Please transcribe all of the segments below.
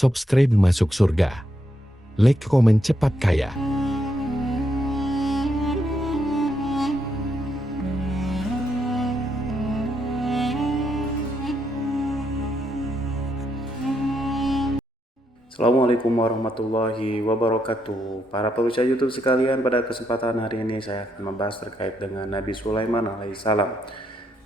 subscribe masuk surga. Like, komen cepat kaya. Assalamualaikum warahmatullahi wabarakatuh. Para pemirsa YouTube sekalian, pada kesempatan hari ini saya akan membahas terkait dengan Nabi Sulaiman alaihissalam.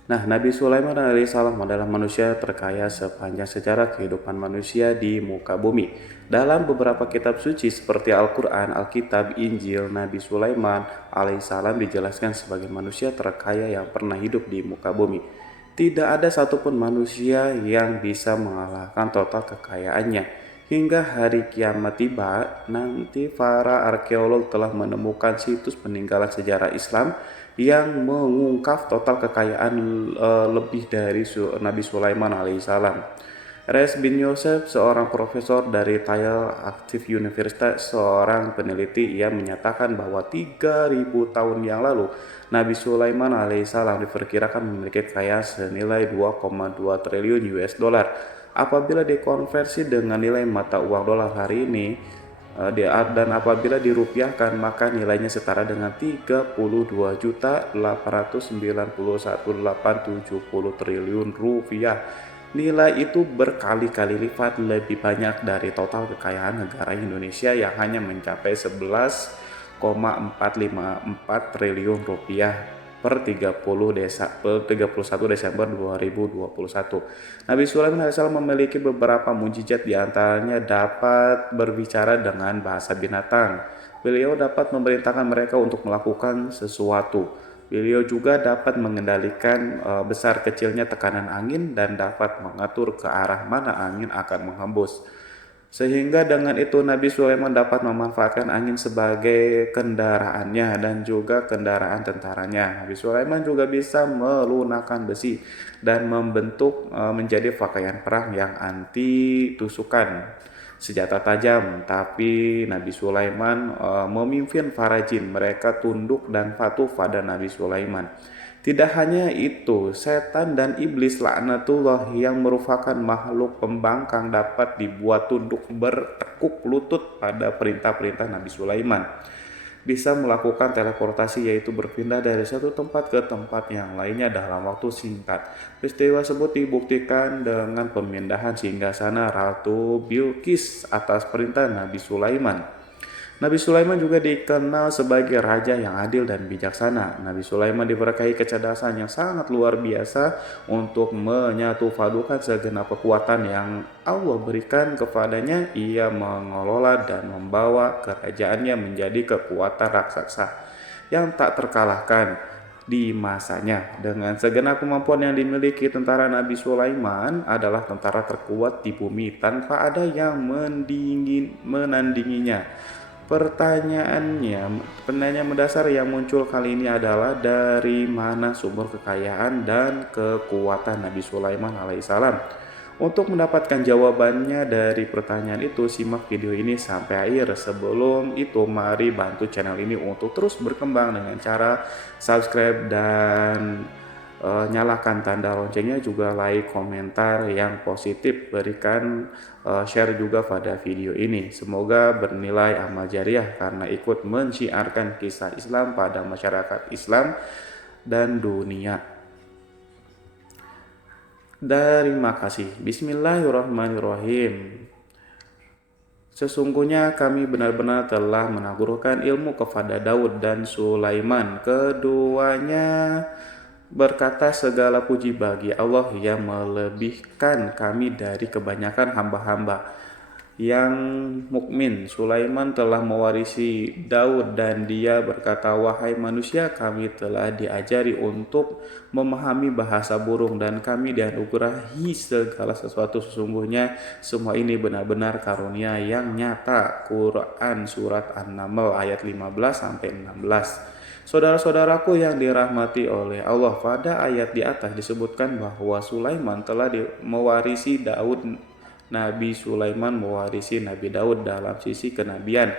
Nah, Nabi Sulaiman alaihissalam adalah manusia terkaya sepanjang sejarah kehidupan manusia di muka bumi. Dalam beberapa kitab suci seperti Al-Quran, Alkitab, Injil, Nabi Sulaiman alaihissalam dijelaskan sebagai manusia terkaya yang pernah hidup di muka bumi. Tidak ada satupun manusia yang bisa mengalahkan total kekayaannya. Hingga hari kiamat tiba, nanti para arkeolog telah menemukan situs peninggalan sejarah Islam yang mengungkap total kekayaan lebih dari Nabi Sulaiman alaihissalam. Reis bin Yosef, seorang profesor dari Tel Aviv University, seorang peneliti, ia menyatakan bahwa 3000 tahun yang lalu Nabi Sulaiman alaihissalam diperkirakan memiliki kekayaan senilai 2,2 triliun US dollar. Apabila dikonversi dengan nilai mata uang dolar hari ini dan apabila dirupiahkan, maka nilainya setara dengan 32.891.870 triliun rupiah. Nilai itu berkali-kali lipat lebih banyak dari total kekayaan negara Indonesia yang hanya mencapai 11,454 triliun rupiah per 31 Desember 2021. Nabi Sulaiman AS memiliki beberapa mukjizat, diantaranya dapat berbicara dengan bahasa binatang. Beliau dapat memerintahkan mereka untuk melakukan sesuatu. Beliau juga dapat mengendalikan besar kecilnya tekanan angin dan dapat mengatur ke arah mana angin akan menghembus. Sehingga dengan itu Nabi Sulaiman dapat memanfaatkan angin sebagai kendaraannya dan juga kendaraan tentaranya. Nabi Sulaiman juga bisa melunakkan besi dan membentuk menjadi pakaian perang yang anti tusukan, senjata tajam. Tapi Nabi Sulaiman memimpin para jin, mereka tunduk dan patuh pada Nabi Sulaiman. Tidak hanya itu, setan dan iblis laknatullah yang merupakan makhluk pembangkang dapat dibuat tunduk bertekuk lutut pada perintah-perintah Nabi Sulaiman. Bisa melakukan teleportasi, yaitu berpindah dari satu tempat ke tempat yang lainnya dalam waktu singkat. Peristiwa tersebut dibuktikan dengan pemindahan singgasana Ratu Bilqis atas perintah Nabi Sulaiman. Nabi Sulaiman juga dikenal sebagai raja yang adil dan bijaksana. Nabi Sulaiman diberkahi kecerdasan yang sangat luar biasa untuk menyatupadukan segenap kekuatan yang Allah berikan kepadanya. Ia mengelola dan membawa kerajaannya menjadi kekuatan raksasa yang tak terkalahkan di masanya. Dengan segenap kemampuan yang dimiliki, tentara Nabi Sulaiman adalah tentara terkuat di bumi tanpa ada yang menandinginya. Pertanyaan mendasar yang muncul kali ini adalah dari mana sumber kekayaan dan kekuatan Nabi Sulaiman alaihissalam? Untuk mendapatkan jawabannya dari pertanyaan itu, simak video ini sampai akhir. Sebelum itu, mari bantu channel ini untuk terus berkembang dengan cara subscribe dan nyalakan tanda loncengnya, juga like, komentar yang positif, berikan share juga pada video ini. Semoga bernilai amal jariah karena ikut mensiarkan kisah Islam pada masyarakat Islam dan dunia. Terima kasih. Bismillahirrahmanirrahim. Sesungguhnya kami benar-benar telah menaburkan ilmu kepada Daud dan Sulaiman. Keduanya berkata, segala puji bagi Allah yang melebihkan kami dari kebanyakan hamba-hamba yang mukmin. Sulaiman telah mewarisi Daud dan dia berkata, wahai manusia, kami telah diajari untuk memahami bahasa burung dan kami dianugerahi segala sesuatu. Sesungguhnya semua ini benar-benar karunia yang nyata. Quran Surat An-Naml ayat 15-16. Saudara-saudaraku yang dirahmati oleh Allah, pada ayat di atas disebutkan bahwa Sulaiman telah mewarisi Daud. Nabi Sulaiman mewarisi Nabi Daud dalam sisi kenabian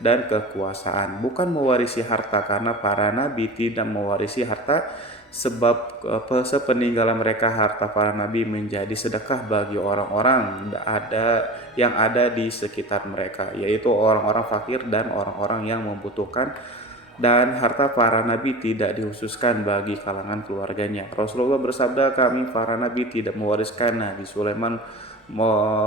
dan kekuasaan, bukan mewarisi harta, karena para nabi tidak mewarisi harta sebab sepeninggalan mereka harta para nabi menjadi sedekah bagi orang-orang yang ada di sekitar mereka, yaitu orang-orang fakir dan orang-orang yang membutuhkan, dan harta para nabi tidak dikhususkan bagi kalangan keluarganya. Rasulullah bersabda, kami para nabi tidak mewariskan. Nabi Sulaiman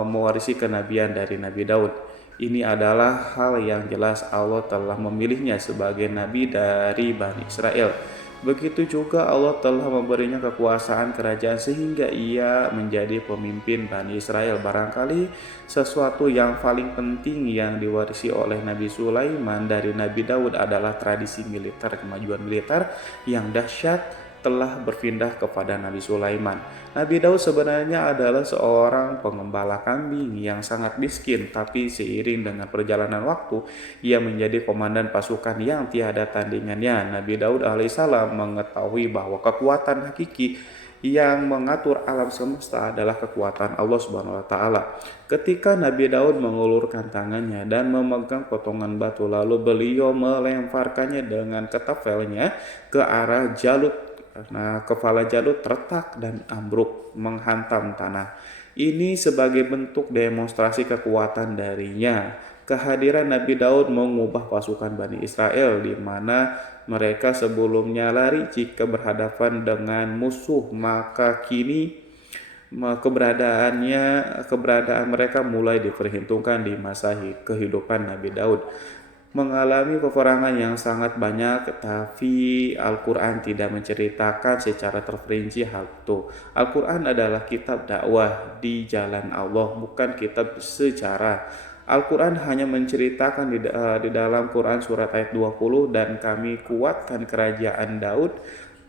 mewarisi kenabian dari Nabi Daud. Ini adalah hal yang jelas Allah telah memilihnya sebagai nabi dari Bani Israel. Begitu juga Allah telah memberinya kekuasaan kerajaan sehingga ia menjadi pemimpin Bani Israel. Barangkali sesuatu yang paling penting yang diwarisi oleh Nabi Sulaiman dari Nabi Daud adalah tradisi militer. Kemajuan militer yang dahsyat telah berpindah kepada Nabi Sulaiman. Nabi Daud sebenarnya adalah seorang pengembala kambing yang sangat miskin, tapi seiring dengan perjalanan waktu, ia menjadi komandan pasukan yang tiada tandingannya. Nabi Daud alaihissalam mengetahui bahwa kekuatan hakiki yang mengatur alam semesta adalah kekuatan Allah Subhanahu wa taala. Ketika Nabi Daud mengulurkan tangannya dan memegang potongan batu, lalu beliau melemparkannya dengan ketapelnya ke arah Jalut. Nah, kepala Jalut retak dan ambruk menghantam tanah. Ini sebagai bentuk demonstrasi kekuatan darinya. Kehadiran Nabi Daud mengubah pasukan Bani Israel di mana mereka sebelumnya lari jika berhadapan dengan musuh, maka kini keberadaan mereka mulai diperhitungkan di masa kehidupan Nabi Daud. Mengalami peperangan yang sangat banyak, tapi Al-Quran tidak menceritakan secara terperinci hal itu. Al-Quran adalah kitab dakwah di jalan Allah, bukan kitab sejarah. Al-Quran hanya menceritakan di dalam Quran surat ayat 20, dan kami kuatkan kerajaan Daud.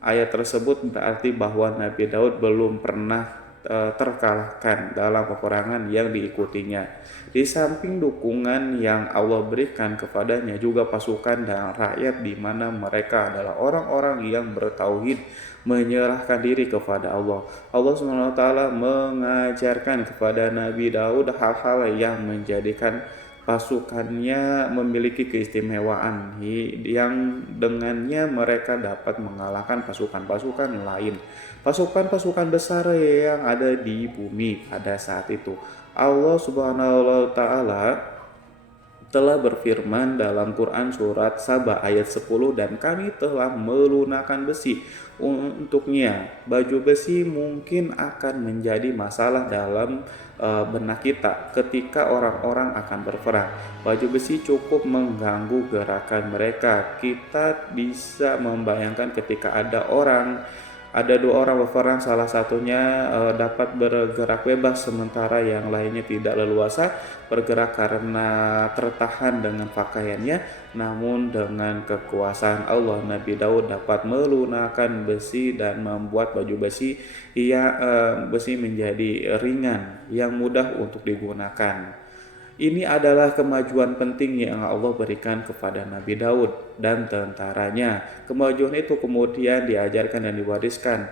Ayat tersebut berarti bahwa Nabi Daud belum pernah terkalahkan dalam peperangan yang diikutinya. Di samping dukungan yang Allah berikan kepadanya, juga pasukan dan rakyat di mana mereka adalah orang-orang yang bertauhid, menyerahkan diri kepada Allah. Allah SWT mengajarkan kepada Nabi Daud hal-hal yang menjadikan pasukannya memiliki keistimewaan yang dengannya mereka dapat mengalahkan pasukan-pasukan lain, pasukan-pasukan besar yang ada di bumi pada saat itu. Allah Subhanahu wa taala telah berfirman dalam Quran surat Saba ayat 10, dan kami telah melunakkan besi untuknya. Baju besi mungkin akan menjadi masalah dalam benak kita ketika orang-orang akan berperang. Baju besi cukup mengganggu gerakan mereka. Kita bisa membayangkan ketika ada dua orang berperang, salah satunya dapat bergerak bebas sementara yang lainnya tidak leluasa bergerak karena tertahan dengan pakaiannya. Namun dengan kekuasaan Allah, Nabi Daud dapat melunakkan besi dan membuat baju besi menjadi ringan yang mudah untuk digunakan. Ini adalah kemajuan penting yang Allah berikan kepada Nabi Daud dan tentaranya. Kemajuan itu kemudian diajarkan dan diwariskan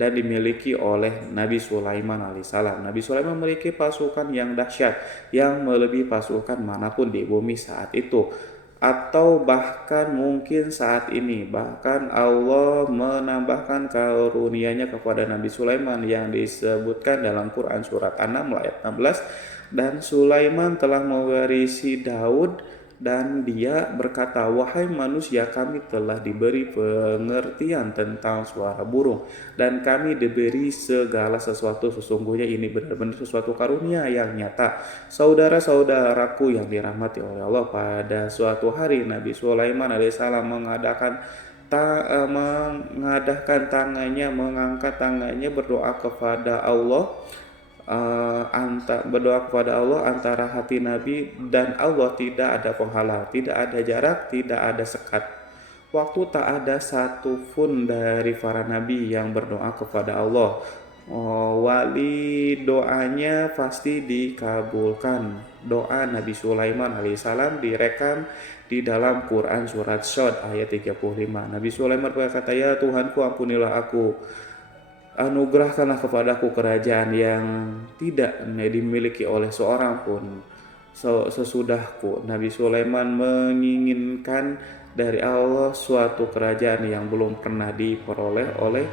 dan dimiliki oleh Nabi Sulaiman alaihissalam. Nabi Sulaiman memiliki pasukan yang dahsyat yang melebihi pasukan manapun di bumi saat itu, atau bahkan mungkin saat ini. Bahkan Allah menambahkan karunia-Nya kepada Nabi Sulaiman yang disebutkan dalam Quran surat An-Naml ayat 16. Dan Sulaiman telah mewarisi Daud, dan dia berkata, wahai manusia, kami telah diberi pengertian tentang suara burung, dan kami diberi segala sesuatu. Sesungguhnya ini benar-benar sesuatu karunia yang nyata. Saudara-saudaraku yang dirahmati oleh Allah, pada suatu hari Nabi Sulaiman alaihissalam mengangkat tangannya berdoa kepada Allah. Berdoa kepada Allah antara hati Nabi dan Allah tidak ada penghalang, tidak ada jarak, tidak ada sekat. Waktu tak ada satu pun dari para nabi yang berdoa kepada Allah. Wali doanya pasti dikabulkan. Doa Nabi Sulaiman alaihissalam direkam di dalam Quran surat Shad ayat 35. Nabi Sulaiman berkata, ya Tuhanku, ampunilah aku, anugerahkanlah kepadaku kerajaan yang tidak dimiliki oleh seorang pun sesudahku. Nabi Sulaiman menginginkan dari Allah suatu kerajaan yang belum pernah diperoleh oleh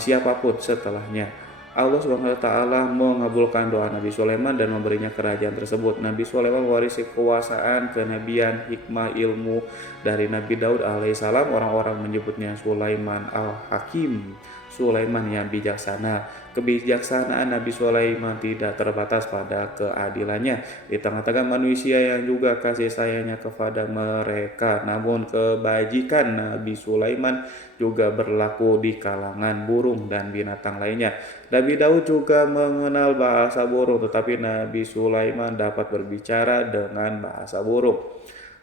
siapapun setelahnya. Allah Subhanahu wa taala mengabulkan doa Nabi Sulaiman dan memberinya kerajaan tersebut. Nabi Sulaiman mewarisi kekuasaan, kenabian, hikmah, ilmu dari Nabi Daud alaihissalam. Orang-orang menyebutnya Sulaiman al-Hakim, Sulaiman yang bijaksana. Kebijaksanaan Nabi Sulaiman tidak terbatas pada keadilannya di tengah-tengah manusia yang juga kasih sayangnya kepada mereka. Namun kebajikan Nabi Sulaiman juga berlaku di kalangan burung dan binatang lainnya. Nabi Daud juga mengenal bahasa burung, tetapi Nabi Sulaiman dapat berbicara dengan bahasa burung.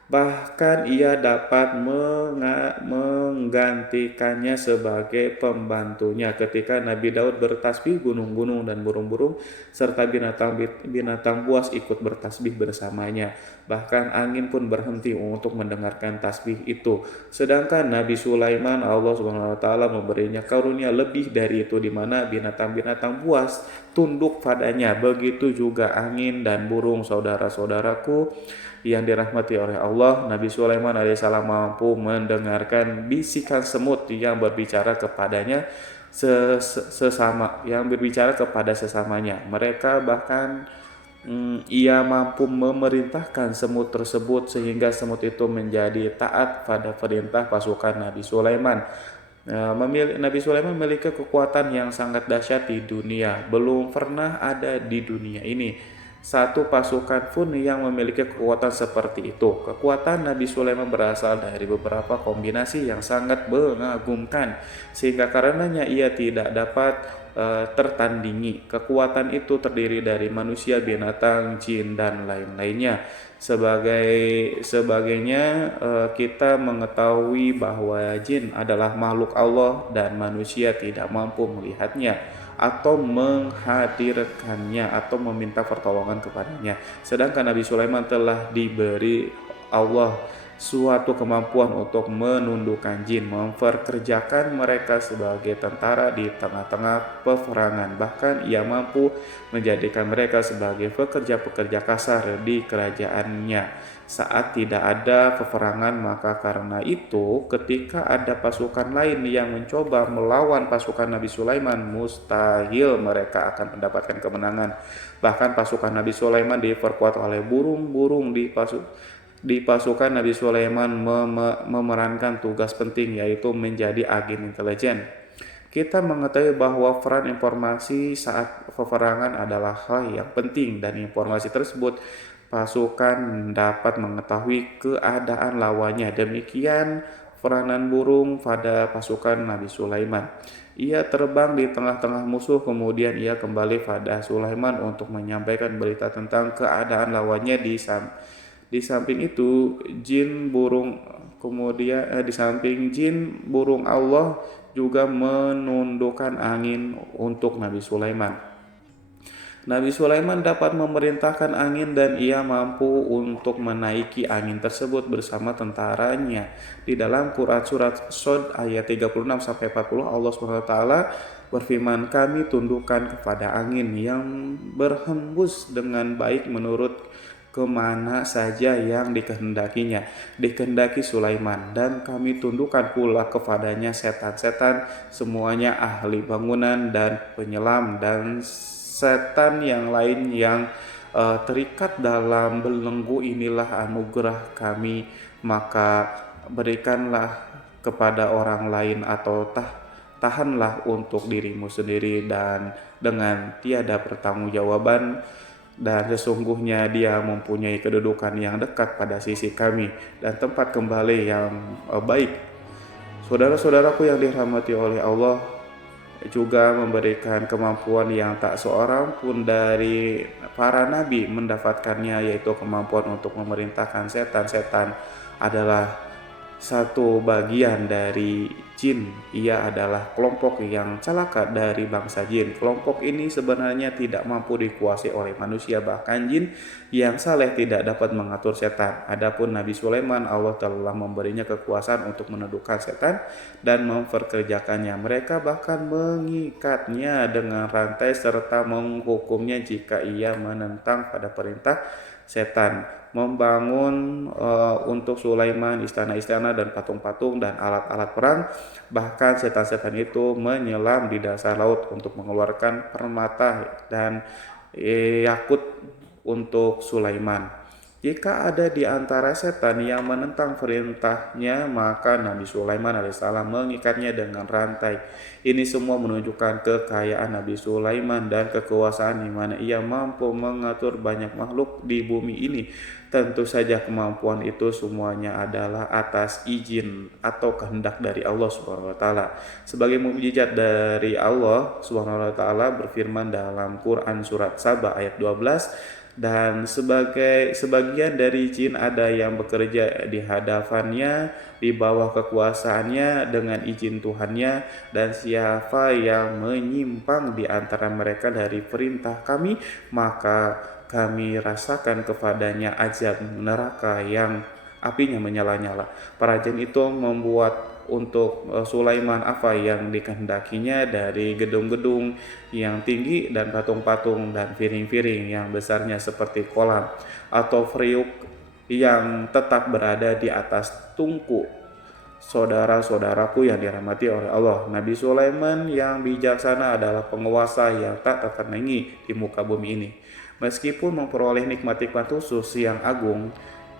Bahkan ia dapat menggantikannya sebagai pembantunya ketika Nabi Daud bertasbih, gunung-gunung dan burung-burung serta binatang buas ikut bertasbih bersamanya. Bahkan angin pun berhenti untuk mendengarkan tasbih itu. Sedangkan Nabi Sulaiman, Allah Subhanahu wa taala memberinya karunia lebih dari itu, di mana binatang-binatang buas tunduk padanya. Begitu juga angin dan burung. Saudara-saudaraku yang dirahmati oleh Allah, Nabi Sulaiman alaihissalam mampu mendengarkan bisikan semut yang berbicara kepadanya kepada sesamanya. Mereka bahkan ia mampu memerintahkan semut tersebut sehingga semut itu menjadi taat pada perintah pasukan Nabi Sulaiman. Nabi Sulaiman memiliki kekuatan yang sangat dahsyat di dunia. Belum pernah ada di dunia ini satu pasukan pun yang memiliki kekuatan seperti itu. Kekuatan Nabi Sulaiman berasal dari beberapa kombinasi yang sangat mengagumkan, sehingga karenanya ia tidak dapat tertandingi. Kekuatan itu terdiri dari manusia, binatang, jin, dan lain-lainnya. Sebagainya kita mengetahui bahwa jin adalah makhluk Allah dan manusia tidak mampu melihatnya atau menghadirkannya atau meminta pertolongan kepadanya. Sedangkan Nabi Sulaiman telah diberi Allah suatu kemampuan untuk menundukkan jin, memperkerjakan mereka sebagai tentara di tengah-tengah peperangan. Bahkan ia mampu menjadikan mereka sebagai pekerja-pekerja kasar di kerajaannya saat tidak ada peperangan. Maka karena itu ketika ada pasukan lain yang mencoba melawan pasukan Nabi Sulaiman, mustahil mereka akan mendapatkan kemenangan. Bahkan pasukan Nabi Sulaiman diperkuat oleh burung-burung. Di pasukan Nabi Sulaiman memerankan tugas penting, yaitu menjadi agen intelijen. Kita mengetahui bahwa peran informasi saat peperangan adalah hal yang penting, dan informasi tersebut pasukan dapat mengetahui keadaan lawannya. Demikian peranan burung pada pasukan Nabi Sulaiman. Ia terbang di tengah-tengah musuh, kemudian ia kembali pada Sulaiman untuk menyampaikan berita tentang keadaan lawannya. Di samping itu, di samping jin, burung Allah juga menundukkan angin untuk Nabi Sulaiman. Nabi Sulaiman dapat memerintahkan angin dan ia mampu untuk menaiki angin tersebut bersama tentaranya. Di dalam Quran surat Shad ayat 36-40 Allah SWT berfirman, "Kami tundukkan kepada angin yang berhembus dengan baik menurut kemana saja yang dikehendaki Sulaiman, dan kami tundukkan pula kepadanya setan-setan, semuanya ahli bangunan dan penyelam, dan setan yang lain yang terikat dalam belenggu. Inilah anugerah kami, maka berikanlah kepada orang lain atau tahanlah untuk dirimu sendiri dan dengan tiada pertanggungjawaban, dan sesungguhnya dia mempunyai kedudukan yang dekat pada sisi kami dan tempat kembali yang baik." Saudara-saudaraku yang dirahmati oleh Allah, juga memberikan kemampuan yang tak seorang pun dari para nabi mendapatkannya, yaitu kemampuan untuk memerintahkan setan-setan adalah satu bagian dari jin. Ia adalah kelompok yang celaka dari bangsa jin. Kelompok ini sebenarnya tidak mampu dikuasai oleh manusia, bahkan jin yang saleh tidak dapat mengatur setan. Adapun Nabi Sulaiman, Allah telah memberinya kekuasaan untuk menundukkan setan dan memperkerjakannya. Mereka bahkan mengikatnya dengan rantai serta menghukumnya jika ia menentang pada perintah setan. Membangun untuk Sulaiman istana-istana dan patung-patung dan alat-alat perang. Bahkan setan-setan itu menyelam di dasar laut untuk mengeluarkan permata dan yakut untuk Sulaiman. Jika ada di antara setan yang menentang perintahnya, maka Nabi Sulaiman alaihissalam mengikatnya dengan rantai. Ini semua menunjukkan kekayaan Nabi Sulaiman dan kekuasaan di mana ia mampu mengatur banyak makhluk di bumi ini. Tentu saja kemampuan itu semuanya adalah atas izin atau kehendak dari Allah Subhanahu wa taala. Sebagai mukjizat dari Allah Subhanahu wa taala berfirman dalam Quran surat Saba ayat 12, dan sebagian dari jin ada yang bekerja di hadapannya di bawah kekuasaannya dengan izin Tuhannya, dan siapa yang menyimpang di antara mereka dari perintah kami, maka kami rasakan kepadanya azab neraka yang apinya menyala-nyala. Para jin itu membuat untuk Sulaiman apa yang dikehendakinya dari gedung-gedung yang tinggi dan patung-patung dan piring-piring yang besarnya seperti kolam atau periuk yang tetap berada di atas tungku. Saudara-saudaraku yang dirahmati oleh Allah, Nabi Sulaiman yang bijaksana adalah penguasa yang tak tertandingi di muka bumi ini. Meskipun memperoleh nikmat-nikmat khusus yang agung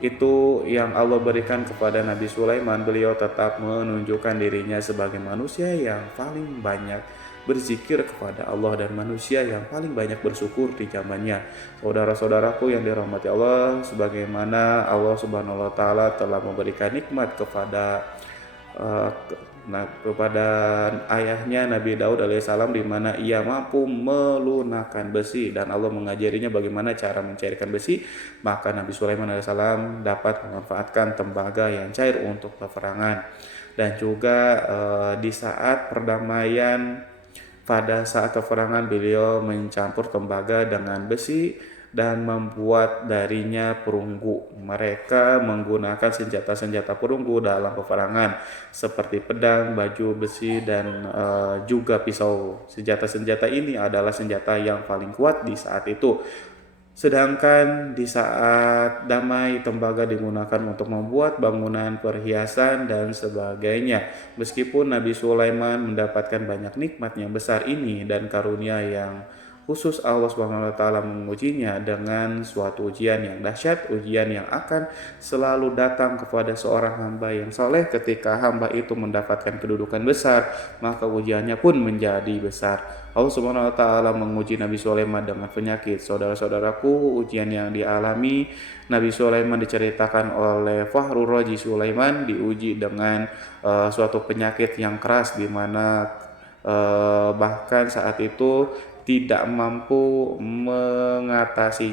itu yang Allah berikan kepada Nabi Sulaiman, beliau tetap menunjukkan dirinya sebagai manusia yang paling banyak berzikir kepada Allah dan manusia yang paling banyak bersyukur di zamannya. Saudara-saudaraku yang dirahmati Allah, sebagaimana Allah Subhanahu wa taala telah memberikan nikmat kepada kepada ayahnya Nabi Daud alaihissalam, di mana ia mampu melunakkan besi dan Allah mengajarinya bagaimana cara mencairkan besi, maka Nabi Sulaiman alaihissalam dapat memanfaatkan tembaga yang cair untuk peperangan. Dan juga di saat perdamaian, pada saat peperangan beliau mencampur tembaga dengan besi dan membuat darinya perunggu. Mereka menggunakan senjata-senjata perunggu dalam peperangan seperti pedang, baju besi, dan juga pisau. Senjata-senjata ini adalah senjata yang paling kuat di saat itu. Sedangkan di saat damai, tembaga digunakan untuk membuat bangunan, perhiasan, dan sebagainya. Meskipun Nabi Sulaiman mendapatkan banyak nikmat yang besar ini dan karunia yang khusus, Allah Subhanahu wa taala mengujinya dengan suatu ujian yang dahsyat, ujian yang akan selalu datang kepada seorang hamba yang saleh. Ketika hamba itu mendapatkan kedudukan besar, maka ujiannya pun menjadi besar. Allah Subhanahu wa taala menguji Nabi Sulaiman dengan penyakit. Saudara-saudaraku, ujian yang dialami Nabi Sulaiman diceritakan oleh Fakhrur Razi Sulaiman, diuji dengan suatu penyakit yang keras, di mana bahkan saat itu tidak mampu mengatasi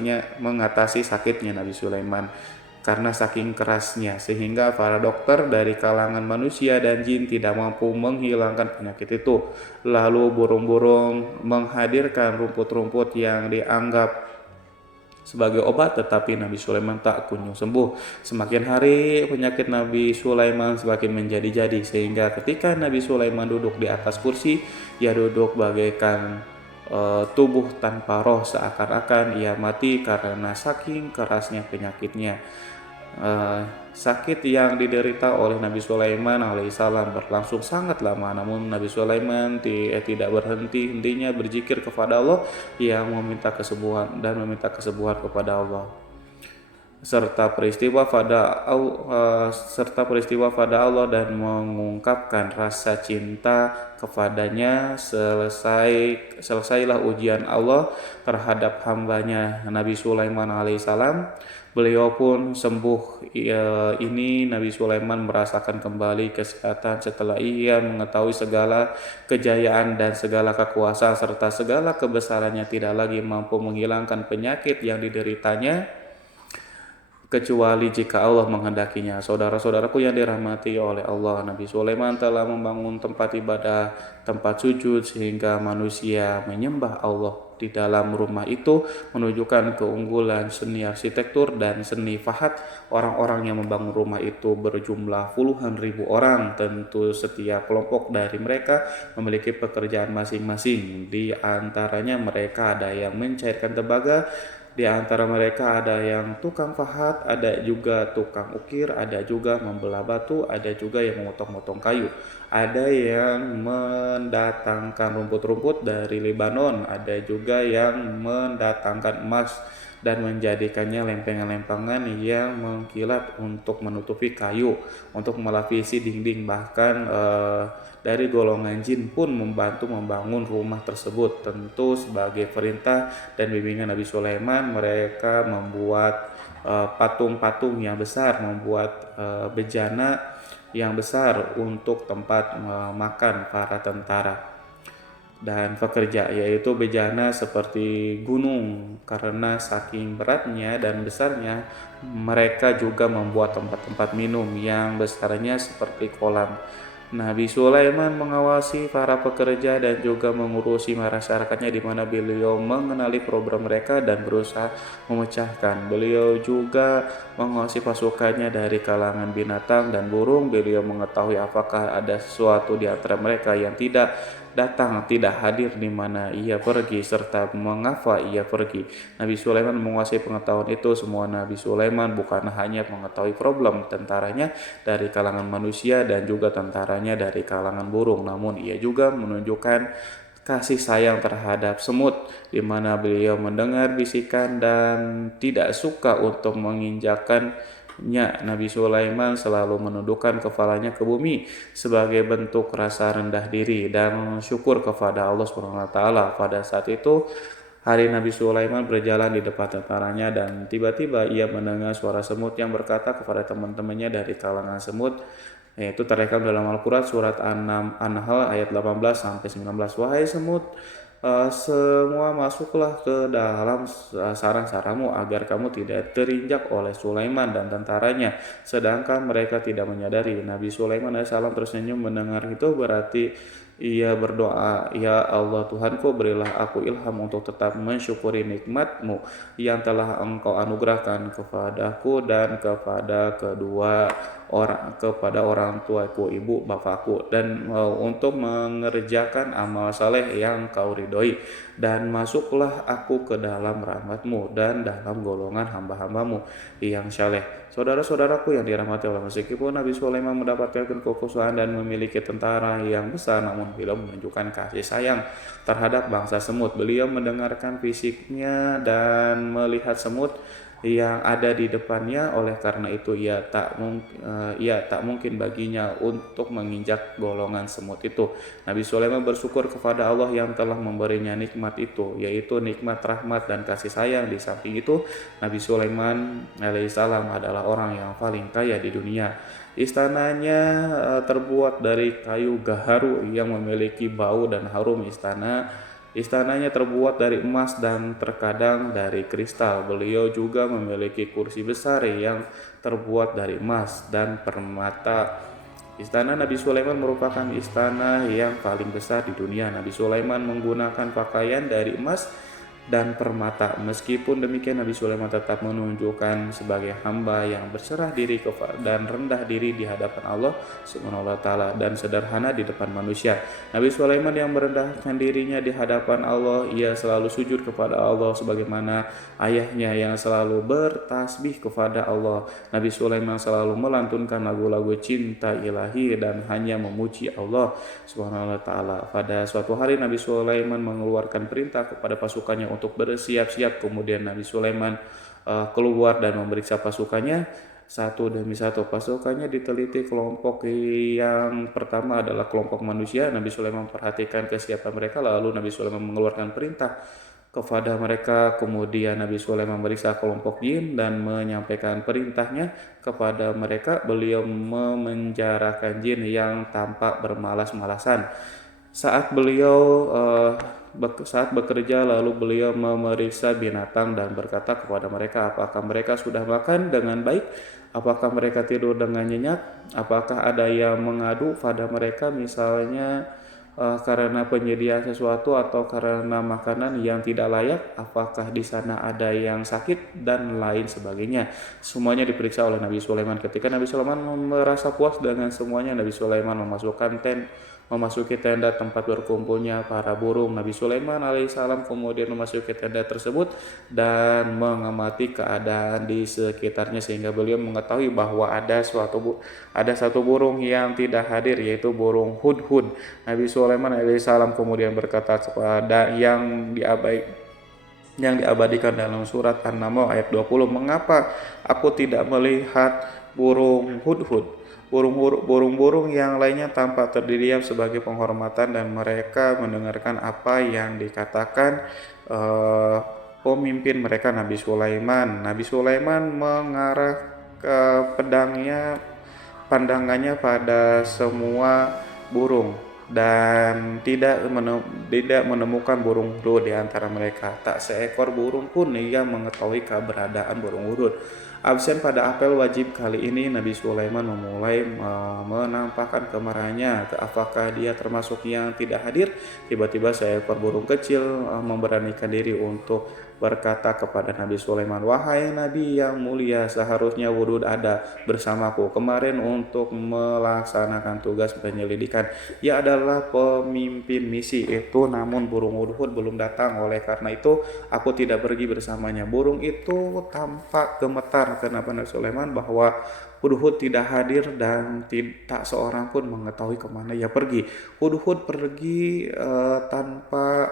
sakitnya Nabi Sulaiman karena saking kerasnya, sehingga para dokter dari kalangan manusia dan jin tidak mampu menghilangkan penyakit itu. Lalu burung-burung menghadirkan rumput-rumput yang dianggap sebagai obat, tetapi Nabi Sulaiman tak kunjung sembuh. Semakin hari penyakit Nabi Sulaiman semakin menjadi-jadi, sehingga ketika Nabi Sulaiman duduk di atas kursi, ia duduk bagaikan tubuh tanpa roh, seakan-akan ia mati karena saking kerasnya penyakitnya. Sakit yang diderita oleh Nabi Sulaiman alaihissalam berlangsung sangat lama, namun Nabi Sulaiman tidak berhenti-hentinya berzikir kepada Allah yang meminta kesembuhan kepada Allah, serta peristiwa pada Allah dan mengungkapkan rasa cinta kepadanya. Selesailah ujian Allah terhadap hambanya Nabi Sulaiman alaihissalam. Beliau pun sembuh. Ini Nabi Sulaiman merasakan kembali kesehatan setelah ia mengetahui segala kejayaan dan segala kekuasaan serta segala kebesarannya tidak lagi mampu menghilangkan penyakit yang dideritanya. kecuali jika Allah menghendakinya. Saudara-saudaraku yang dirahmati oleh Allah, Nabi Sulaiman telah membangun tempat ibadah, tempat sujud sehingga manusia menyembah Allah di dalam rumah itu, menunjukkan keunggulan seni arsitektur dan seni fahat. Orang-orang yang membangun rumah itu berjumlah puluhan ribu orang. Tentu setiap kelompok dari mereka memiliki pekerjaan masing-masing. Di antaranya mereka ada yang mencairkan tembaga, di antara mereka ada yang tukang pahat, ada juga tukang ukir, ada juga membelah batu, ada juga yang memotong-motong kayu, ada yang mendatangkan rumput-rumput dari Lebanon, ada juga yang mendatangkan emas dan menjadikannya lempengan-lempengan yang mengkilat untuk menutupi kayu, untuk melapisi dinding. Bahkan dari golongan jin pun membantu membangun rumah tersebut. Tentu sebagai perintah dan bimbingan Nabi Sulaiman, mereka membuat patung-patung yang besar, membuat bejana yang besar untuk tempat makan para tentara dan pekerja, yaitu bejana seperti gunung. Karena saking beratnya dan besarnya, mereka juga membuat tempat-tempat minum yang besarnya seperti kolam. Nabi Sulaiman mengawasi para pekerja dan juga mengurusi masyarakatnya, di mana beliau mengenali program mereka dan berusaha memecahkan. Beliau juga mengawasi pasukannya dari kalangan binatang dan burung. Beliau mengetahui apakah ada sesuatu di antara mereka yang tidak datang, tidak hadir, di mana ia pergi, serta mengapa ia pergi. Nabi Sulaiman menguasai pengetahuan itu. Semua Nabi Sulaiman bukan hanya mengetahui problem tentaranya dari kalangan manusia dan juga tentaranya dari kalangan burung, namun ia juga menunjukkan kasih sayang terhadap semut, di mana beliau mendengar bisikan dan tidak suka untuk menginjakkan. Nabi Sulaiman selalu menundukkan kepalanya ke bumi sebagai bentuk rasa rendah diri dan syukur kepada Allah Subhanahu wa taala. Pada saat itu, hari Nabi Sulaiman berjalan di depan tentaranya dan tiba-tiba ia mendengar suara semut yang berkata kepada teman-temannya dari kalangan semut, yaitu terekam dalam Al-Quran surat An-Nahl ayat 18 sampai 19. Wahai semut, semua masuklah ke dalam sarang-sarangmu agar kamu tidak terinjak oleh Sulaiman dan tentaranya, sedangkan mereka tidak menyadari. Nabi Sulaiman alaihissalam tersenyum mendengar itu, berarti ia berdoa, ya Allah Tuhanku, berilah aku ilham untuk tetap mensyukuri nikmat-Mu yang telah Engkau anugerahkan kepadaku dan kepada orang tuaku, ibu bapakku, dan untuk mengerjakan amal saleh yang Kau ridhoi, dan masuklah aku ke dalam rahmat-Mu dan dalam golongan hamba-hamba-Mu yang saleh. Saudara-saudaraku yang dirahmati Allah, meskipun Nabi Sulaiman mendapatkan kekuasaan dan memiliki tentara yang besar, namun beliau menunjukkan kasih sayang terhadap bangsa semut. Beliau mendengarkan fisiknya dan melihat semut yang ada di depannya. Oleh karena itu ia tak mungkin baginya untuk menginjak golongan semut itu. Nabi Sulaiman bersyukur kepada Allah yang telah memberinya nikmat itu, yaitu nikmat rahmat dan kasih sayang. Di samping itu, Nabi Sulaiman alaihissalam adalah orang yang paling kaya di dunia. Istananya terbuat dari kayu gaharu yang memiliki bau dan harum. Istananya terbuat dari emas dan terkadang dari kristal. Beliau juga memiliki kursi besar yang terbuat dari emas dan permata. Istana Nabi Sulaiman merupakan istana yang paling besar di dunia. Nabi Sulaiman menggunakan pakaian dari emas dan permata. Meskipun demikian, Nabi Sulaiman tetap menunjukkan sebagai hamba yang berserah diri dan rendah diri di hadapan Allah Subhanahu wa taala dan sederhana di depan manusia. Nabi Sulaiman yang merendahkan dirinya di hadapan Allah, ia selalu sujud kepada Allah sebagaimana ayahnya yang selalu bertasbih kepada Allah. Nabi Sulaiman selalu melantunkan lagu-lagu cinta ilahi dan hanya memuji Allah Subhanahu wa taala. Pada suatu hari Nabi Sulaiman mengeluarkan perintah kepada pasukannya untuk bersiap-siap. Kemudian Nabi Sulaiman keluar dan memeriksa pasukannya satu demi satu. Pasukannya diteliti. Kelompok yang pertama adalah kelompok manusia. Nabi Sulaiman memperhatikan kesiapan mereka, lalu Nabi Sulaiman mengeluarkan perintah kepada mereka. Kemudian Nabi Sulaiman memeriksa kelompok jin dan menyampaikan perintahnya kepada mereka. Beliau memenjarakan jin yang tampak bermalas-malasan. Saat beliau saat bekerja lalu beliau memeriksa binatang dan berkata kepada mereka, apakah mereka sudah makan dengan baik? Apakah mereka tidur dengan nyenyak? Apakah ada yang mengadu pada mereka misalnya karena penyediaan sesuatu atau karena makanan yang tidak layak? Apakah di sana ada yang sakit dan lain sebagainya? Semuanya diperiksa oleh Nabi Sulaiman. Ketika Nabi Sulaiman merasa puas dengan semuanya, Nabi Sulaiman memasuki tenda tempat berkumpulnya para burung. Nabi Sulaiman alaihissalam kemudian memasuki tenda tersebut dan mengamati keadaan di sekitarnya sehingga beliau mengetahui bahwa ada satu burung yang tidak hadir, yaitu burung hudhud. Nabi Sulaiman alaihissalam kemudian berkata kepada yang diabadikan dalam surat An-Naml ayat 20, mengapa aku tidak melihat burung hudhud? Burung-burung yang lainnya tampak terdiam sebagai penghormatan dan mereka mendengarkan apa yang dikatakan pemimpin mereka Nabi Sulaiman. Nabi Sulaiman mengarah ke pandangannya pada semua burung dan tidak menemukan burung hudud di antara mereka. Tak seekor burung pun yang mengetahui keberadaan burung hudud. Absen pada apel wajib kali ini, Nabi Sulaiman memulai menampakkan kemarahannya. Apakah dia termasuk yang tidak hadir? Tiba-tiba seekor burung kecil memberanikan diri untuk berkata kepada Nabi Sulaiman, wahai Nabi yang mulia, seharusnya hudud ada bersamaku kemarin untuk melaksanakan tugas penyelidikan. Ia adalah pemimpin misi itu, namun burung hudhud belum datang. Oleh karena itu aku tidak pergi bersamanya. Burung itu tampak gemetar karena Nabi Sulaiman bahwa hudhud tidak hadir dan tak seorang pun mengetahui kemana ia pergi. Hudhud pergi tanpa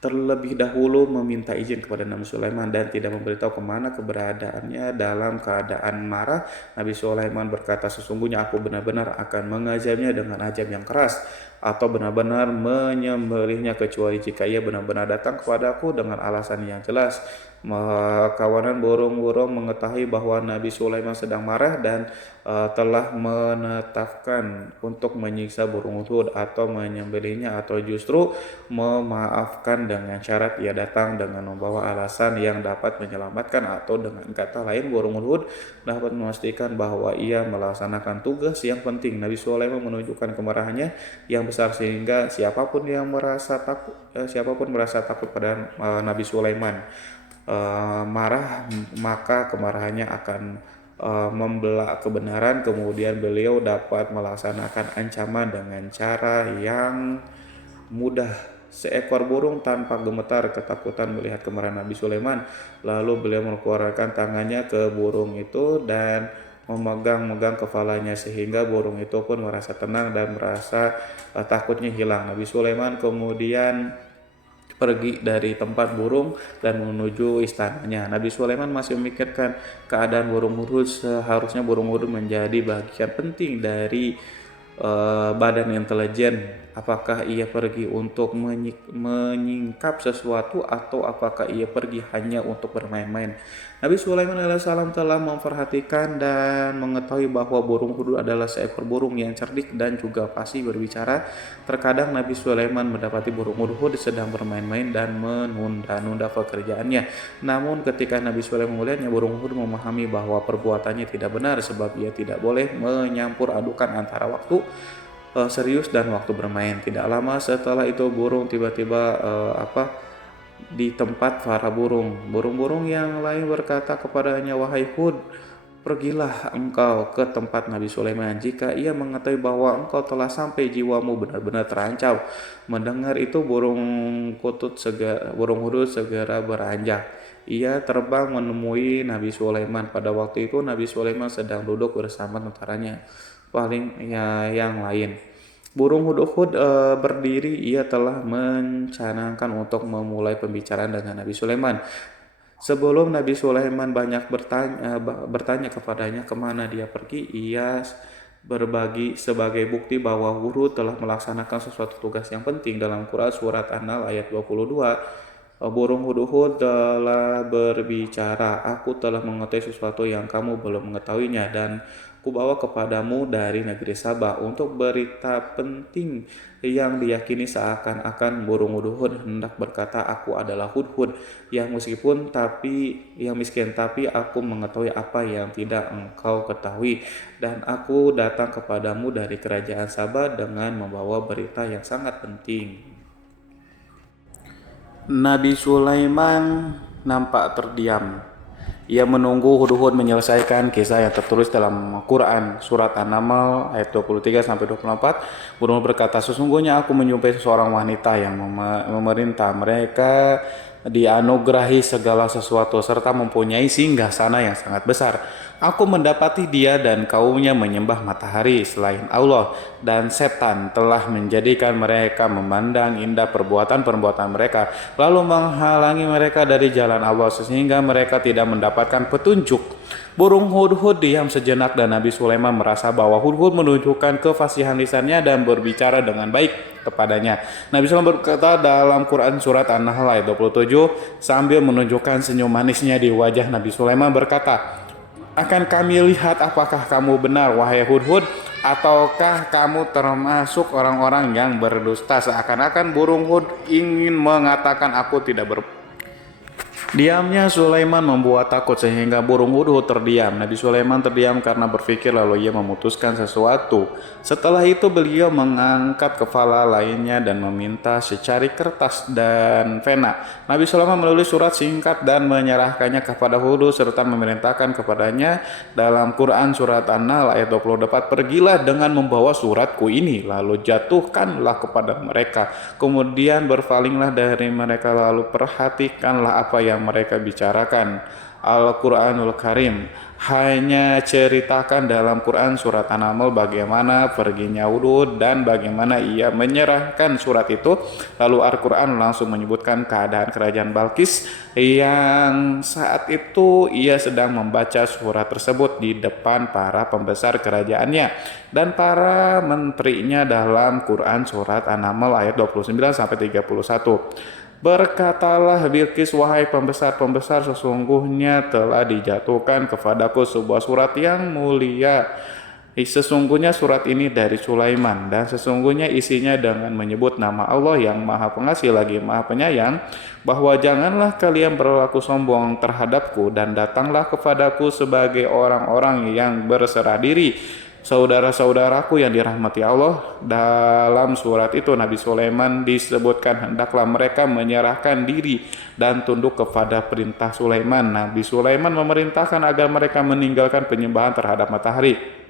terlebih dahulu meminta izin kepada Nabi Sulaiman dan tidak memberitahu kemana keberadaannya. Dalam keadaan marah, Nabi Sulaiman berkata, sesungguhnya aku benar-benar akan mengazabnya dengan azab yang keras atau benar-benar menyembelihnya kecuali jika ia benar-benar datang kepadaku dengan alasan yang jelas. Kawanan burung-burung mengetahui bahwa Nabi Sulaiman sedang marah dan telah menetapkan untuk menyiksa burung hudhud atau menyembelihnya atau justru memaafkan dengan syarat ia datang dengan membawa alasan yang dapat menyelamatkan, atau dengan kata lain burung hudhud dapat memastikan bahwa ia melaksanakan tugas yang penting. Nabi Sulaiman menunjukkan kemarahannya yang besar sehingga siapapun merasa takut pada Nabi Sulaiman marah, maka kemarahannya akan membelak kebenaran. Kemudian beliau dapat melaksanakan ancaman dengan cara yang mudah. Seekor burung tanpa gemetar ketakutan melihat kemarahan Nabi Sulaiman. Lalu beliau mengeluarkan tangannya ke burung itu dan memegang kepalanya sehingga burung itu pun merasa tenang dan merasa takutnya hilang. Nabi Sulaiman kemudian pergi dari tempat burung dan menuju istananya. Nabi Sulaiman masih memikirkan keadaan burung hudhud. Seharusnya burung hudhud menjadi bagian penting dari badan intelijen. Apakah ia pergi untuk menyingkap sesuatu atau apakah ia pergi hanya untuk bermain-main? Nabi Sulaiman alaihissalam telah memperhatikan dan mengetahui bahwa burung hudhud adalah seekor burung yang cerdik dan juga fasih berbicara. Terkadang Nabi Sulaiman mendapati burung hudhud sedang bermain-main dan menunda-nunda pekerjaannya. Namun ketika Nabi Sulaiman melihatnya, burung hudhud memahami bahwa perbuatannya tidak benar sebab ia tidak boleh menyampur adukan antara waktu serius dan waktu bermain. Tidak lama setelah itu burung tiba-tiba di tempat para burung-burung yang lain berkata kepadanya, wahai Hud, pergilah engkau ke tempat Nabi Sulaiman. Jika ia mengetahui bahwa engkau telah sampai, jiwamu benar-benar terancam. Mendengar itu burung hudhud segera beranjak. Ia terbang menemui Nabi Sulaiman. Pada waktu itu Nabi Sulaiman sedang duduk bersama tentaranya yang lain. Burung hudhud berdiri. Ia telah mencanangkan untuk memulai pembicaraan dengan Nabi Sulaiman. Sebelum Nabi Sulaiman banyak bertanya kepadanya kemana dia pergi, ia berbagi sebagai bukti bahwa hudhud telah melaksanakan sesuatu tugas yang penting. Dalam Quran surat An-Nahl ayat 22, burung hudhud telah berbicara, aku telah mengetahui sesuatu yang kamu belum mengetahuinya, dan kubawa kepadamu dari negeri Sabah untuk berita penting yang diyakini seakan-akan burung hudhud hendak berkata, aku adalah hudhud yang miskin, tapi aku mengetahui apa yang tidak engkau ketahui, dan aku datang kepadamu dari kerajaan Sabah dengan membawa berita yang sangat penting. Nabi Sulaiman nampak terdiam. Ia menunggu hudhud menyelesaikan kisah yang tertulis dalam Quran surat An-Naml ayat 23 sampai 24. Hudhud berkata, sesungguhnya aku menjumpai seorang wanita yang memerintah mereka dianugerahi segala sesuatu serta mempunyai singgasana yang sangat besar. Aku mendapati dia dan kaumnya menyembah matahari selain Allah, dan setan telah menjadikan mereka memandang indah perbuatan-perbuatan mereka, lalu menghalangi mereka dari jalan Allah sehingga mereka tidak mendapatkan petunjuk. Burung hudhud diam sejenak dan Nabi Sulaiman merasa bahwa hudhud menunjukkan kefasihan lisannya dan berbicara dengan baik kepadanya. Nabi Sulaiman berkata dalam Quran surat An-Nahl ayat 27 sambil menunjukkan senyum manisnya di wajah Nabi Sulaiman berkata, akan kami lihat apakah kamu benar wahai hudhud, ataukah kamu termasuk orang-orang yang berdusta. Seakan-akan burung hud ingin mengatakan aku tidak Diamnya Sulaiman membuat takut sehingga burung hudhud terdiam. Nabi Sulaiman terdiam karena berpikir, lalu ia memutuskan sesuatu. Setelah itu beliau mengangkat kepala lainnya dan meminta secari kertas dan pena. Nabi Sulaiman menulis surat singkat dan menyerahkannya kepada hudhud serta memerintahkan kepadanya dalam Quran surat An-Nahl ayat 24, pergilah dengan membawa suratku ini, lalu jatuhkanlah kepada mereka, kemudian berpalinglah dari mereka, lalu perhatikanlah apa yang mereka bicarakan. Al-Quranul Karim hanya ceritakan dalam Quran surat An-Naml bagaimana perginya hudhud dan bagaimana ia menyerahkan surat itu. Lalu Al-Quran langsung menyebutkan keadaan kerajaan Balqis yang saat itu ia sedang membaca surat tersebut di depan para pembesar kerajaannya dan para menterinya dalam Quran surat An-Naml ayat 29 sampai 31. Berkatalah Bilqis, wahai pembesar-pembesar, sesungguhnya telah dijatuhkan kepadaku sebuah surat yang mulia. Sesungguhnya surat ini dari Sulaiman, dan sesungguhnya isinya dengan menyebut nama Allah yang Maha Pengasih lagi Maha Penyayang, bahwa janganlah kalian berlaku sombong terhadapku dan datanglah kepadaku sebagai orang-orang yang berserah diri. Saudara-saudaraku yang dirahmati Allah, dalam surat itu Nabi Sulaiman disebutkan hendaklah mereka menyerahkan diri dan tunduk kepada perintah Sulaiman. Nabi Sulaiman memerintahkan agar mereka meninggalkan penyembahan terhadap matahari.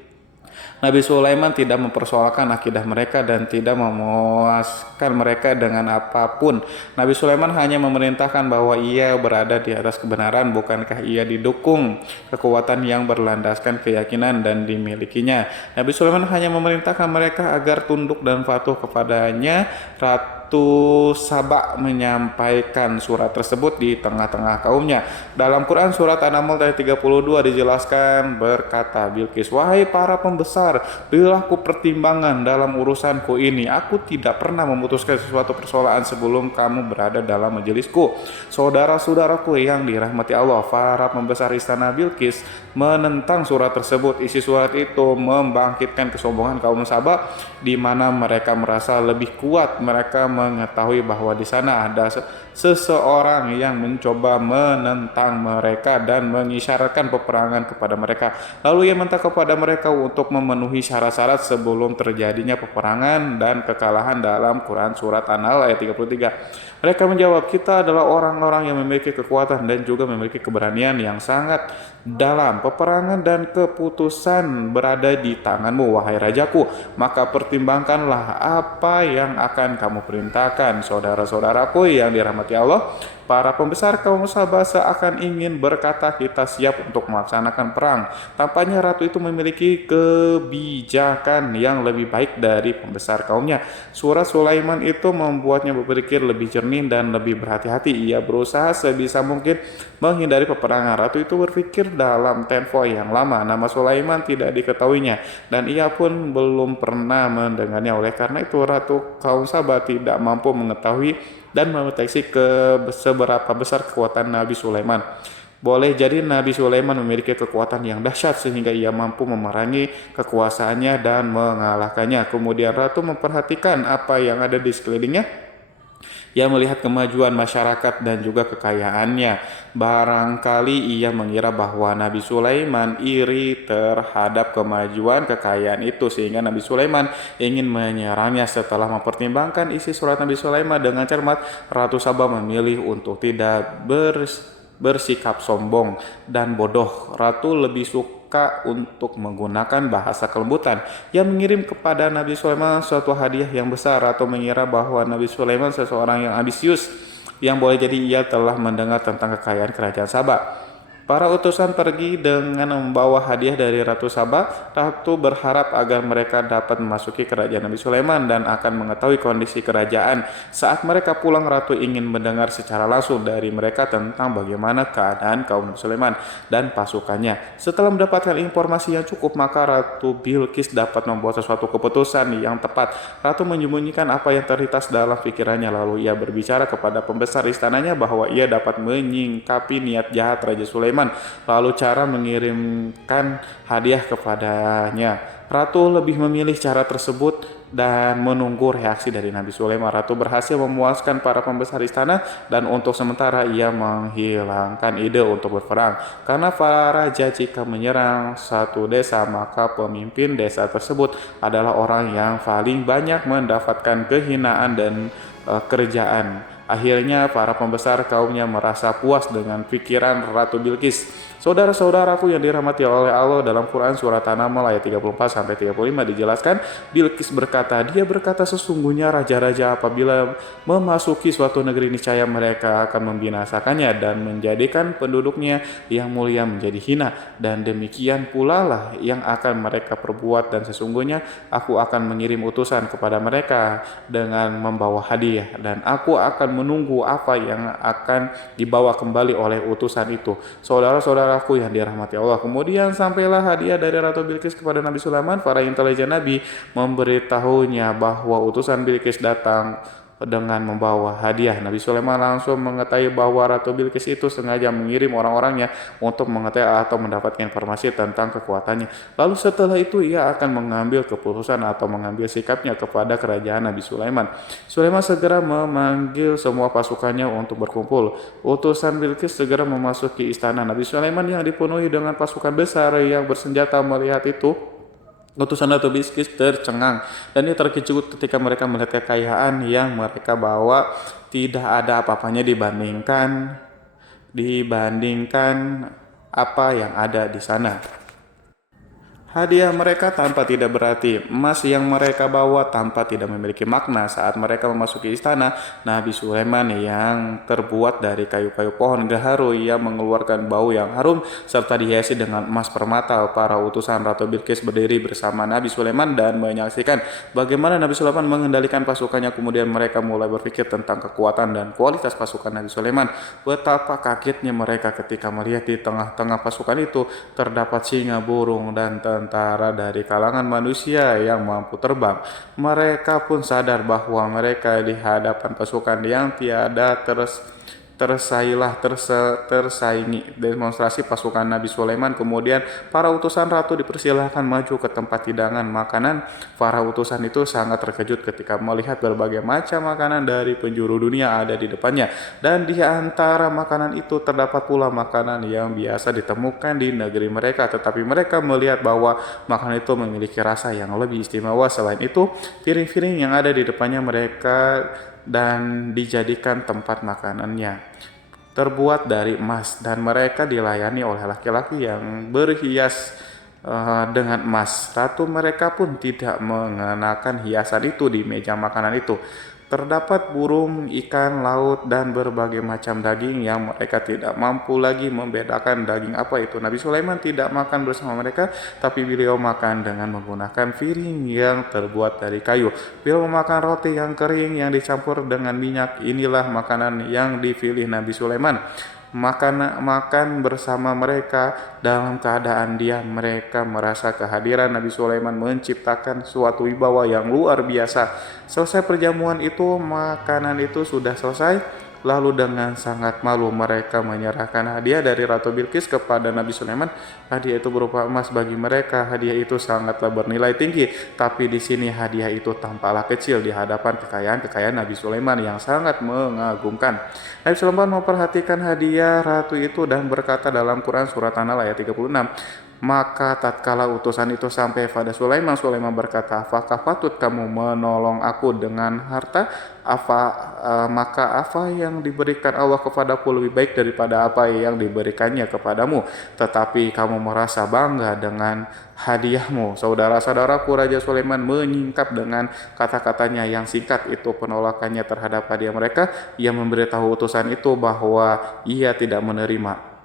Nabi Sulaiman tidak mempersoalkan akidah mereka dan tidak memuaskan mereka dengan apapun. Nabi Sulaiman hanya memerintahkan bahwa ia berada di atas kebenaran, bukankah ia didukung kekuatan yang berlandaskan keyakinan dan dimilikinya. Nabi Sulaiman hanya memerintahkan mereka agar tunduk dan patuh kepadanya. Ratu Saba menyampaikan surat tersebut di tengah-tengah kaumnya. Dalam Quran surat An-Naml ayat 32 dijelaskan berkata Bilqis, wahai para pembesar, berilah aku pertimbangan dalam urusanku ini. Aku tidak pernah memutuskan sesuatu persoalan sebelum kamu berada dalam majelisku. Saudara-saudaraku yang dirahmati Allah, para pembesar istana Bilqis menentang surat tersebut. Isi surat itu membangkitkan kesombongan kaum Saba, di mana mereka merasa lebih kuat. Mereka mengetahui bahwa di sana ada seseorang yang mencoba menentang mereka dan mengisyaratkan peperangan kepada mereka. Lalu ia minta kepada mereka untuk memenuhi syarat-syarat sebelum terjadinya peperangan dan kekalahan dalam Quran surat An-Nahl ayat 33. Mereka menjawab, kita adalah orang-orang yang memiliki kekuatan dan juga memiliki keberanian yang sangat dalam. Peperangan dan keputusan berada di tanganmu, wahai rajaku. Maka pertimbangkanlah apa yang akan kamu perintahkan. Saudara-saudaraku yang dirahmati Allah, para pembesar kaum Sabah seakan ingin berkata kita siap untuk melaksanakan perang. Tampaknya ratu itu memiliki kebijakan yang lebih baik dari pembesar kaumnya. Surat Sulaiman itu membuatnya berpikir lebih jernih dan lebih berhati-hati. Ia berusaha sebisa mungkin menghindari peperangan. Ratu itu berpikir dalam tempo yang lama. Nama Sulaiman tidak diketahuinya dan ia pun belum pernah mendengarnya. Oleh karena itu ratu kaum Sabah tidak mampu mengetahui dan mendeteksi seberapa besar kekuatan Nabi Sulaiman. Boleh jadi Nabi Sulaiman memiliki kekuatan yang dahsyat sehingga ia mampu memerangi kekuasaannya dan mengalahkannya. Kemudian ratu memperhatikan apa yang ada di sekelilingnya. Ia melihat kemajuan masyarakat dan juga kekayaannya. Barangkali ia mengira bahwa Nabi Sulaiman iri terhadap kemajuan kekayaan itu sehingga Nabi Sulaiman ingin menyerangnya. Setelah mempertimbangkan isi surat Nabi Sulaiman dengan cermat, Ratu Saba memilih untuk tidak bersikap sombong dan bodoh. Ratu lebih suka untuk menggunakan bahasa kelembutan. Ia mengirim kepada Nabi Sulaiman suatu hadiah yang besar. Ratu mengira bahwa Nabi Sulaiman seseorang yang ambisius, yang boleh jadi ia telah mendengar tentang kekayaan kerajaan Sabah. Para utusan pergi dengan membawa hadiah dari Ratu Saba. Ratu berharap agar mereka dapat memasuki kerajaan Nabi Sulaiman dan akan mengetahui kondisi kerajaan. Saat mereka pulang, Ratu ingin mendengar secara langsung dari mereka tentang bagaimana keadaan kaum Nabi Sulaiman dan pasukannya. Setelah mendapatkan informasi yang cukup, maka Ratu Bilqis dapat membuat sesuatu keputusan yang tepat. Ratu menyembunyikan apa yang terlintas dalam pikirannya, lalu ia berbicara kepada pembesar istananya bahwa ia dapat menyingkapi niat jahat Raja Sulaiman. Lalu cara mengirimkan hadiah kepadanya. Ratu lebih memilih cara tersebut dan menunggu reaksi dari Nabi Sulaiman. Ratu berhasil memuaskan para pembesar istana dan untuk sementara ia menghilangkan ide untuk berperang. Karena para raja jika menyerang satu desa, maka pemimpin desa tersebut adalah orang yang paling banyak mendapatkan kehinaan dan kerjaan. Akhirnya para pembesar kaumnya merasa puas dengan pikiran Ratu Bilqis. Saudara-saudaraku yang dirahmati oleh Allah, dalam Quran surat An-Naml ayat 34-35 dijelaskan, Bilqis berkata, dia berkata sesungguhnya raja-raja apabila memasuki suatu negeri niscaya mereka akan membinasakannya dan menjadikan penduduknya yang mulia menjadi hina, dan demikian pula lah yang akan mereka perbuat, dan sesungguhnya aku akan mengirim utusan kepada mereka dengan membawa hadiah, dan aku akan menunggu apa yang akan dibawa kembali oleh utusan itu. Saudara-saudaraku yang dirahmati Allah, kemudian sampailah hadiah dari Ratu Bilqis kepada Nabi Sulaiman. Para intelijen Nabi memberitahunya bahwa utusan Bilqis datang dengan membawa hadiah. Nabi Sulaiman langsung mengetahui bahwa Ratu Bilqis itu sengaja mengirim orang-orangnya untuk mengetahui atau mendapatkan informasi tentang kekuatannya. Lalu setelah itu ia akan mengambil keputusan atau mengambil sikapnya kepada kerajaan Nabi Sulaiman. Sulaiman segera memanggil semua pasukannya untuk berkumpul. Utusan Bilqis segera memasuki istana. Nabi Sulaiman yang dipenuhi dengan pasukan besar yang bersenjata melihat itu, utusan Ratu Bilqis tercengang dan ia terkejut ketika mereka melihat kekayaan yang mereka bawa tidak ada apa-apanya dibandingkan apa yang ada di sana. Hadiah mereka tanpa tidak berarti, emas yang mereka bawa tanpa tidak memiliki makna. Saat mereka memasuki istana Nabi Sulaiman yang terbuat dari kayu-kayu pohon gaharu, ia mengeluarkan bau yang harum serta dihiasi dengan emas permata. Para utusan Ratu Bilqis berdiri bersama Nabi Sulaiman dan menyaksikan bagaimana Nabi Sulaiman mengendalikan pasukannya. Kemudian mereka mulai berpikir tentang kekuatan dan kualitas pasukan Nabi Sulaiman. Betapa kagetnya mereka ketika melihat di tengah-tengah pasukan itu terdapat singa, burung, dan tentara dari kalangan manusia yang mampu terbang. Mereka pun sadar bahwa mereka di hadapan pasukan yang tiada tersaingi. Demonstrasi pasukan Nabi Sulaiman. Kemudian para utusan ratu dipersilahkan maju ke tempat hidangan makanan. Para utusan itu sangat terkejut ketika melihat berbagai macam makanan dari penjuru dunia ada di depannya, dan di antara makanan itu terdapat pula makanan yang biasa ditemukan di negeri mereka, tetapi mereka melihat bahwa makanan itu memiliki rasa yang lebih istimewa. Selain itu, piring-piring yang ada di depannya mereka dan dijadikan tempat makanannya terbuat dari emas, dan mereka dilayani oleh laki-laki yang berhias dengan emas. Ratu mereka pun tidak mengenakan hiasan itu di meja makanan itu. Terdapat burung, ikan laut, dan berbagai macam daging yang mereka tidak mampu lagi membedakan daging apa itu. Nabi Sulaiman tidak makan bersama mereka, tapi beliau makan dengan menggunakan piring yang terbuat dari kayu. Beliau memakan roti yang kering yang dicampur dengan minyak. Inilah makanan yang dipilih Nabi Sulaiman. Makan bersama mereka dalam keadaan diam. Mereka merasa kehadiran Nabi Sulaiman menciptakan suatu wibawa yang luar biasa. Selesai perjamuan itu, makanan itu sudah selesai. Lalu dengan sangat malu mereka menyerahkan hadiah dari Ratu Bilqis kepada Nabi Sulaiman. Hadiah itu berupa emas. Bagi mereka hadiah itu sangatlah bernilai tinggi, tapi di sini hadiah itu tampaklah kecil di hadapan kekayaan Nabi Sulaiman yang sangat mengagumkan. Nabi Sulaiman memperhatikan hadiah ratu itu dan berkata dalam Quran surat An-Nahl ayat 36, maka tatkala utusan itu sampai pada Sulaiman, Sulaiman berkata, apakah patut kamu menolong aku dengan harta? Maka apa yang diberikan Allah kepadaku lebih baik daripada apa yang diberikannya kepadamu, tetapi kamu merasa bangga dengan hadiahmu. Saudara-saudaraku, Raja Sulaiman menyingkap dengan kata-katanya yang singkat itu penolakannya terhadap hadiah mereka. Ia memberitahu utusan itu bahwa ia tidak menerima.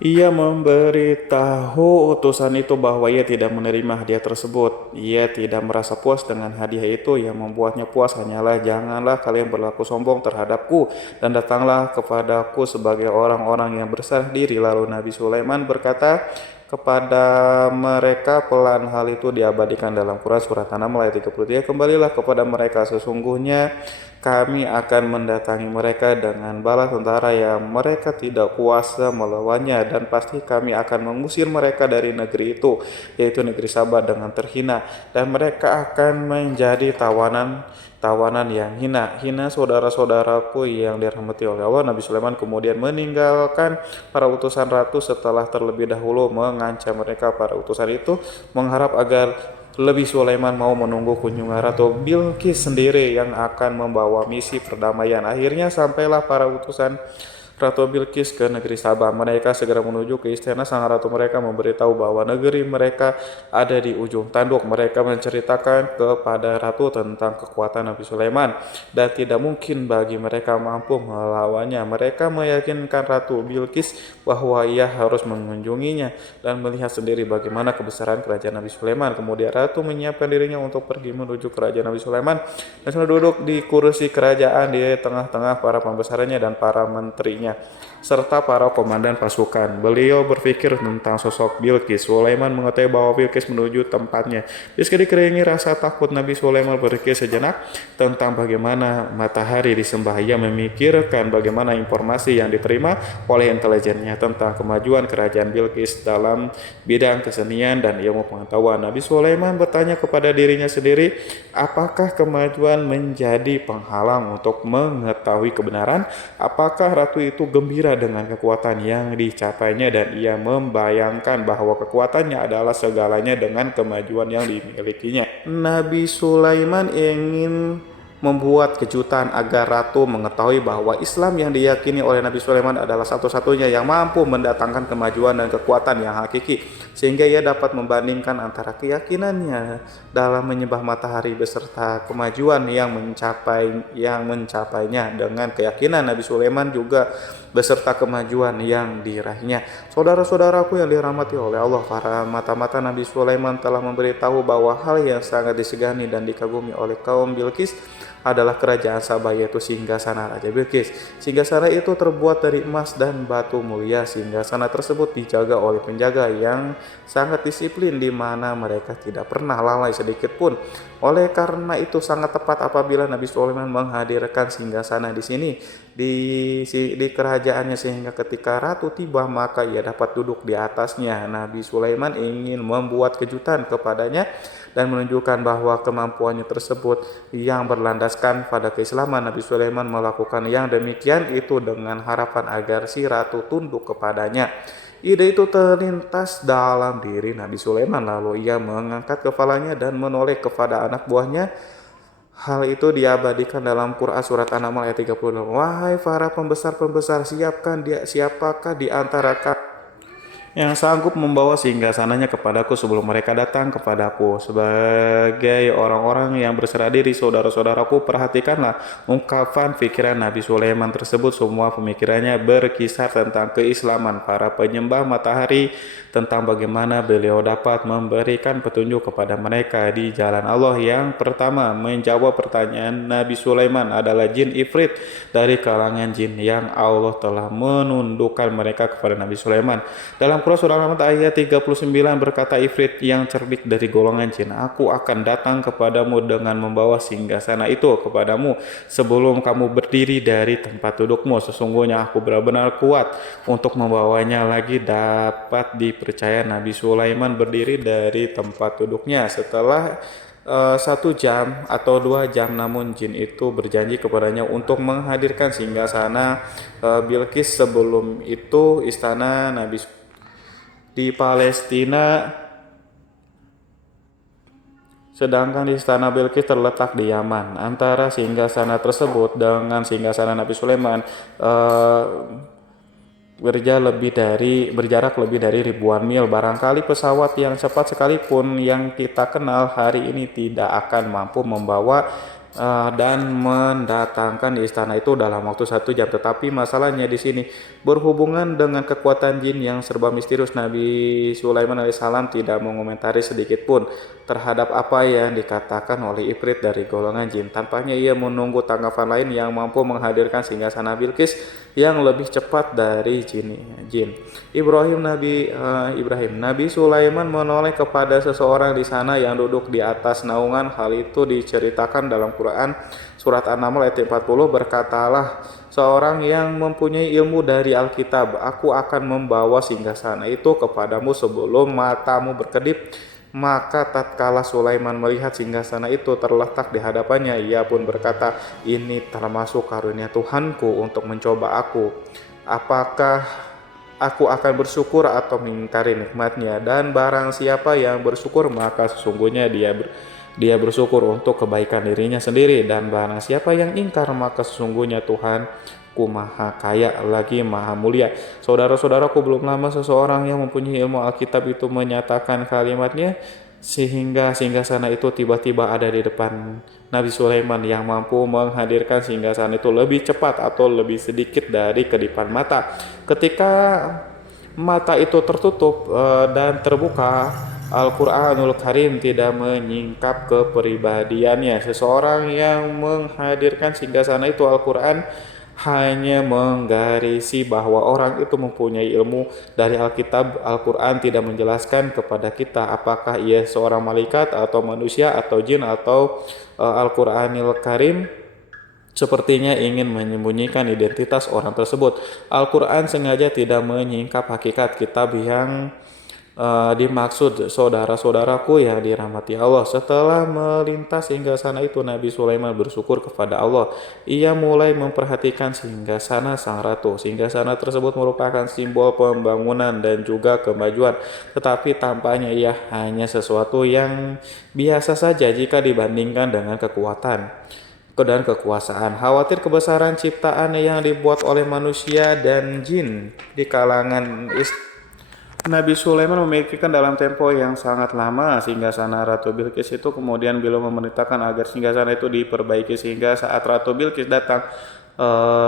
Ia memberitahu utusan itu bahwa ia tidak menerima hadiah tersebut. Ia tidak merasa puas dengan hadiah itu. Yang membuatnya puas hanyalah, janganlah kalian berlaku sombong terhadapku dan datanglah kepadaku sebagai orang-orang yang berserah diri. Lalu Nabi Sulaiman berkata kepada mereka, pelan hal itu diabadikan dalam Quran surat An-Naml ayat 33, kembalilah kepada mereka, sesungguhnya kami akan mendatangi mereka dengan bala tentara yang mereka tidak kuasa melawannya, dan pasti kami akan mengusir mereka dari negeri itu, yaitu negeri Sabah, dengan terhina, dan mereka akan menjadi tawanan yang hina. Saudara-saudaraku yang dirahmati oleh Allah, Nabi Sulaiman kemudian meninggalkan para utusan ratu setelah terlebih dahulu mengancam mereka. Para utusan itu mengharap agar lebih Sulaiman mau menunggu kunjungan Ratu Bilqis sendiri yang akan membawa misi perdamaian. Akhirnya sampailah para utusan Ratu Bilqis ke negeri Sabah. Mereka segera menuju ke istana sang ratu. Mereka memberitahu bahwa negeri mereka ada di ujung tanduk. Mereka menceritakan kepada ratu tentang kekuatan Nabi Sulaiman dan tidak mungkin bagi mereka mampu melawannya. Mereka meyakinkan Ratu Bilqis bahwa ia harus mengunjunginya dan melihat sendiri bagaimana kebesaran kerajaan Nabi Sulaiman. Kemudian ratu menyiapkan dirinya untuk pergi menuju kerajaan Nabi Sulaiman dan sudah duduk di kursi kerajaan di tengah-tengah para pembesarnya dan para menterinya serta para komandan pasukan. Beliau berpikir tentang sosok Bilqis. Sulaiman mengetahui bahwa Bilqis menuju tempatnya. Meski dikelilingi rasa takut, Nabi Sulaiman berpikir sejenak tentang bagaimana matahari disembah. Ia memikirkan bagaimana informasi yang diterima oleh intelijennya tentang kemajuan kerajaan Bilqis dalam bidang kesenian dan ilmu pengetahuan. Nabi Sulaiman bertanya kepada dirinya sendiri, apakah kemajuan menjadi penghalang untuk mengetahui kebenaran? Apakah ratu itu gembira dengan kekuatan yang dicapainya, dan ia membayangkan bahwa kekuatannya adalah segalanya dengan kemajuan yang dimilikinya. Nabi Sulaiman ingin membuat kejutan agar ratu mengetahui bahwa Islam yang diyakini oleh Nabi Sulaiman adalah satu-satunya yang mampu mendatangkan kemajuan dan kekuatan yang hakiki, sehingga ia dapat membandingkan antara keyakinannya dalam menyembah matahari beserta kemajuan yang mencapainya dengan keyakinan Nabi Sulaiman juga beserta kemajuan yang diraihnya. Saudara-saudaraku yang dirahmati oleh Allah, para mata-mata Nabi Sulaiman telah memberitahu bahwa hal yang sangat disegani dan dikagumi oleh kaum Bilqis adalah kerajaan Sabah, yaitu singgasana Raja Bilqis. Singgasana itu terbuat dari emas dan batu mulia. Singgasana tersebut dijaga oleh penjaga yang sangat disiplin, di mana mereka tidak pernah lalai sedikit pun. Oleh karena itu sangat tepat apabila Nabi Sulaiman menghadirkan singgasana di sini di kerajaannya, sehingga ketika ratu tiba maka ia dapat duduk di atasnya. Nabi Sulaiman ingin membuat kejutan kepadanya dan menunjukkan bahwa kemampuannya tersebut yang berlandaskan pada keislaman. Nabi Sulaiman melakukan yang demikian itu dengan harapan agar si ratu tunduk kepadanya. Ide itu terlintas dalam diri Nabi Sulaiman, lalu ia mengangkat kepalanya dan menoleh kepada anak buahnya. Hal itu diabadikan dalam Quran surat An-Naml ayat 36. Wahai para pembesar-pembesar, siapakah di antara kalian yang sanggup membawa singgasananya kepadaku sebelum mereka datang kepadaku? Sebagai orang-orang yang berserah diri, saudara-saudaraku, perhatikanlah ungkapan pikiran Nabi Sulaiman tersebut. Semua pemikirannya berkisar tentang keislaman para penyembah matahari, tentang bagaimana beliau dapat memberikan petunjuk kepada mereka di jalan Allah. Yang pertama menjawab pertanyaan Nabi Sulaiman adalah jin Ifrit dari kalangan jin yang Allah telah menundukkan mereka kepada Nabi Sulaiman. Dalam dalam Quran surah Al-Rahman ayat 39 berkata Ifrit yang cerdik dari golongan jin, aku akan datang kepadamu dengan membawa singgasana itu kepadamu sebelum kamu berdiri dari tempat dudukmu. Sesungguhnya aku benar-benar kuat untuk membawanya lagi. Dapat dipercaya Nabi Sulaiman berdiri dari tempat duduknya setelah 1 jam atau 2 jam, namun jin itu berjanji kepadanya untuk menghadirkan singgasana Bilqis. Sebelum itu istana Nabi di Palestina, sedangkan istana Bilqis terletak di Yaman. Antara singgasana tersebut dengan singgasana Nabi Sulaiman berjarak lebih dari ribuan mil. Barangkali pesawat yang cepat sekalipun yang kita kenal hari ini tidak akan mampu membawa dan mendatangkan di istana itu dalam waktu 1 jam. Tetapi masalahnya di sini berhubungan dengan kekuatan jin yang serba misterius. Nabi Sulaiman alaihissalam tidak mengomentari sedikit pun terhadap apa yang dikatakan oleh Ifrit dari golongan jin. Tampaknya ia menunggu tanggapan lain yang mampu menghadirkan singgasana Bilqis yang lebih cepat dari jin. Nabi Sulaiman menoleh kepada seseorang di sana yang duduk di atas naungan. Hal itu diceritakan dalam Quran surat An-Naml ayat 40. Berkatalah seorang yang mempunyai ilmu dari Alkitab, aku akan membawa singgasana itu kepadamu sebelum matamu berkedip. Maka tatkala Sulaiman melihat singgasana itu terletak di hadapannya, ia pun berkata, ini termasuk karunia Tuhanku untuk mencoba aku. Apakah aku akan bersyukur atau mengingkari nikmatnya? Dan barang siapa yang bersyukur, maka sesungguhnya dia bersyukur untuk kebaikan dirinya sendiri. Dan barang siapa yang ingkar, maka sesungguhnya Tuhanku maha kaya lagi maha mulia. Saudara-saudaraku, belum lama seseorang yang mempunyai ilmu Alkitab itu menyatakan kalimatnya sehingga singgasana itu tiba-tiba ada di depan Nabi Sulaiman yang mampu menghadirkan singgasana itu lebih cepat atau lebih sedikit dari kedipan mata. Ketika mata itu tertutup dan terbuka, Al-Quranul Karim tidak menyingkap kepribadiannya. Seseorang yang menghadirkan singgasana itu Al-Quran hanya menggarisi bahwa orang itu mempunyai ilmu dari Alkitab. Al-Quran tidak menjelaskan kepada kita apakah ia seorang malaikat atau manusia atau jin atau Al-Quranul Karim sepertinya ingin menyembunyikan identitas orang tersebut. Al-Quran sengaja tidak menyingkap hakikat kitab yang dimaksud. Saudara-saudaraku yang dirahmati Allah, setelah melintas singgasana itu, Nabi Sulaiman bersyukur kepada Allah. Ia mulai memperhatikan singgasana sang ratu. Singgasana tersebut merupakan simbol pembangunan dan juga kemajuan, tetapi tampaknya ia hanya sesuatu yang biasa saja jika dibandingkan dengan kekuatan dan kekuasaan. Khawatir kebesaran ciptaan yang dibuat oleh manusia dan jin di kalangan Nabi Sulaiman memikirkan dalam tempo yang sangat lama singgasana Ratu Bilqis itu. Kemudian beliau memerintahkan agar singgasana itu diperbaiki sehingga saat Ratu Bilqis datang,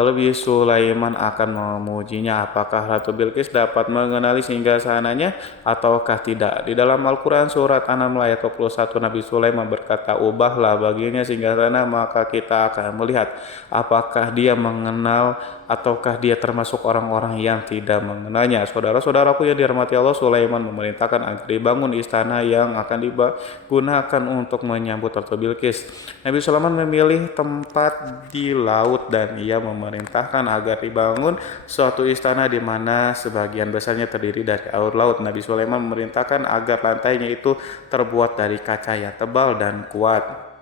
lebih Sulaiman akan memujinya. Apakah Ratu Bilqis dapat mengenali singgasananya ataukah tidak? Di dalam Al-Quran surat An-Naml ayat 21 Nabi Sulaiman berkata, ubahlah baginya singgasana maka kita akan melihat apakah dia mengenal ataukah dia termasuk orang-orang yang tidak mengenalnya. Saudara-saudaraku yang dirahmati Allah, Sulaiman memerintahkan agar dibangun istana yang akan digunakan untuk menyambut Ratu Bilqis. Nabi Sulaiman memilih tempat di laut dan ia memerintahkan agar dibangun suatu istana di mana sebagian besarnya terdiri dari air laut. Nabi Sulaiman memerintahkan agar lantainya itu terbuat dari kaca yang tebal dan kuat,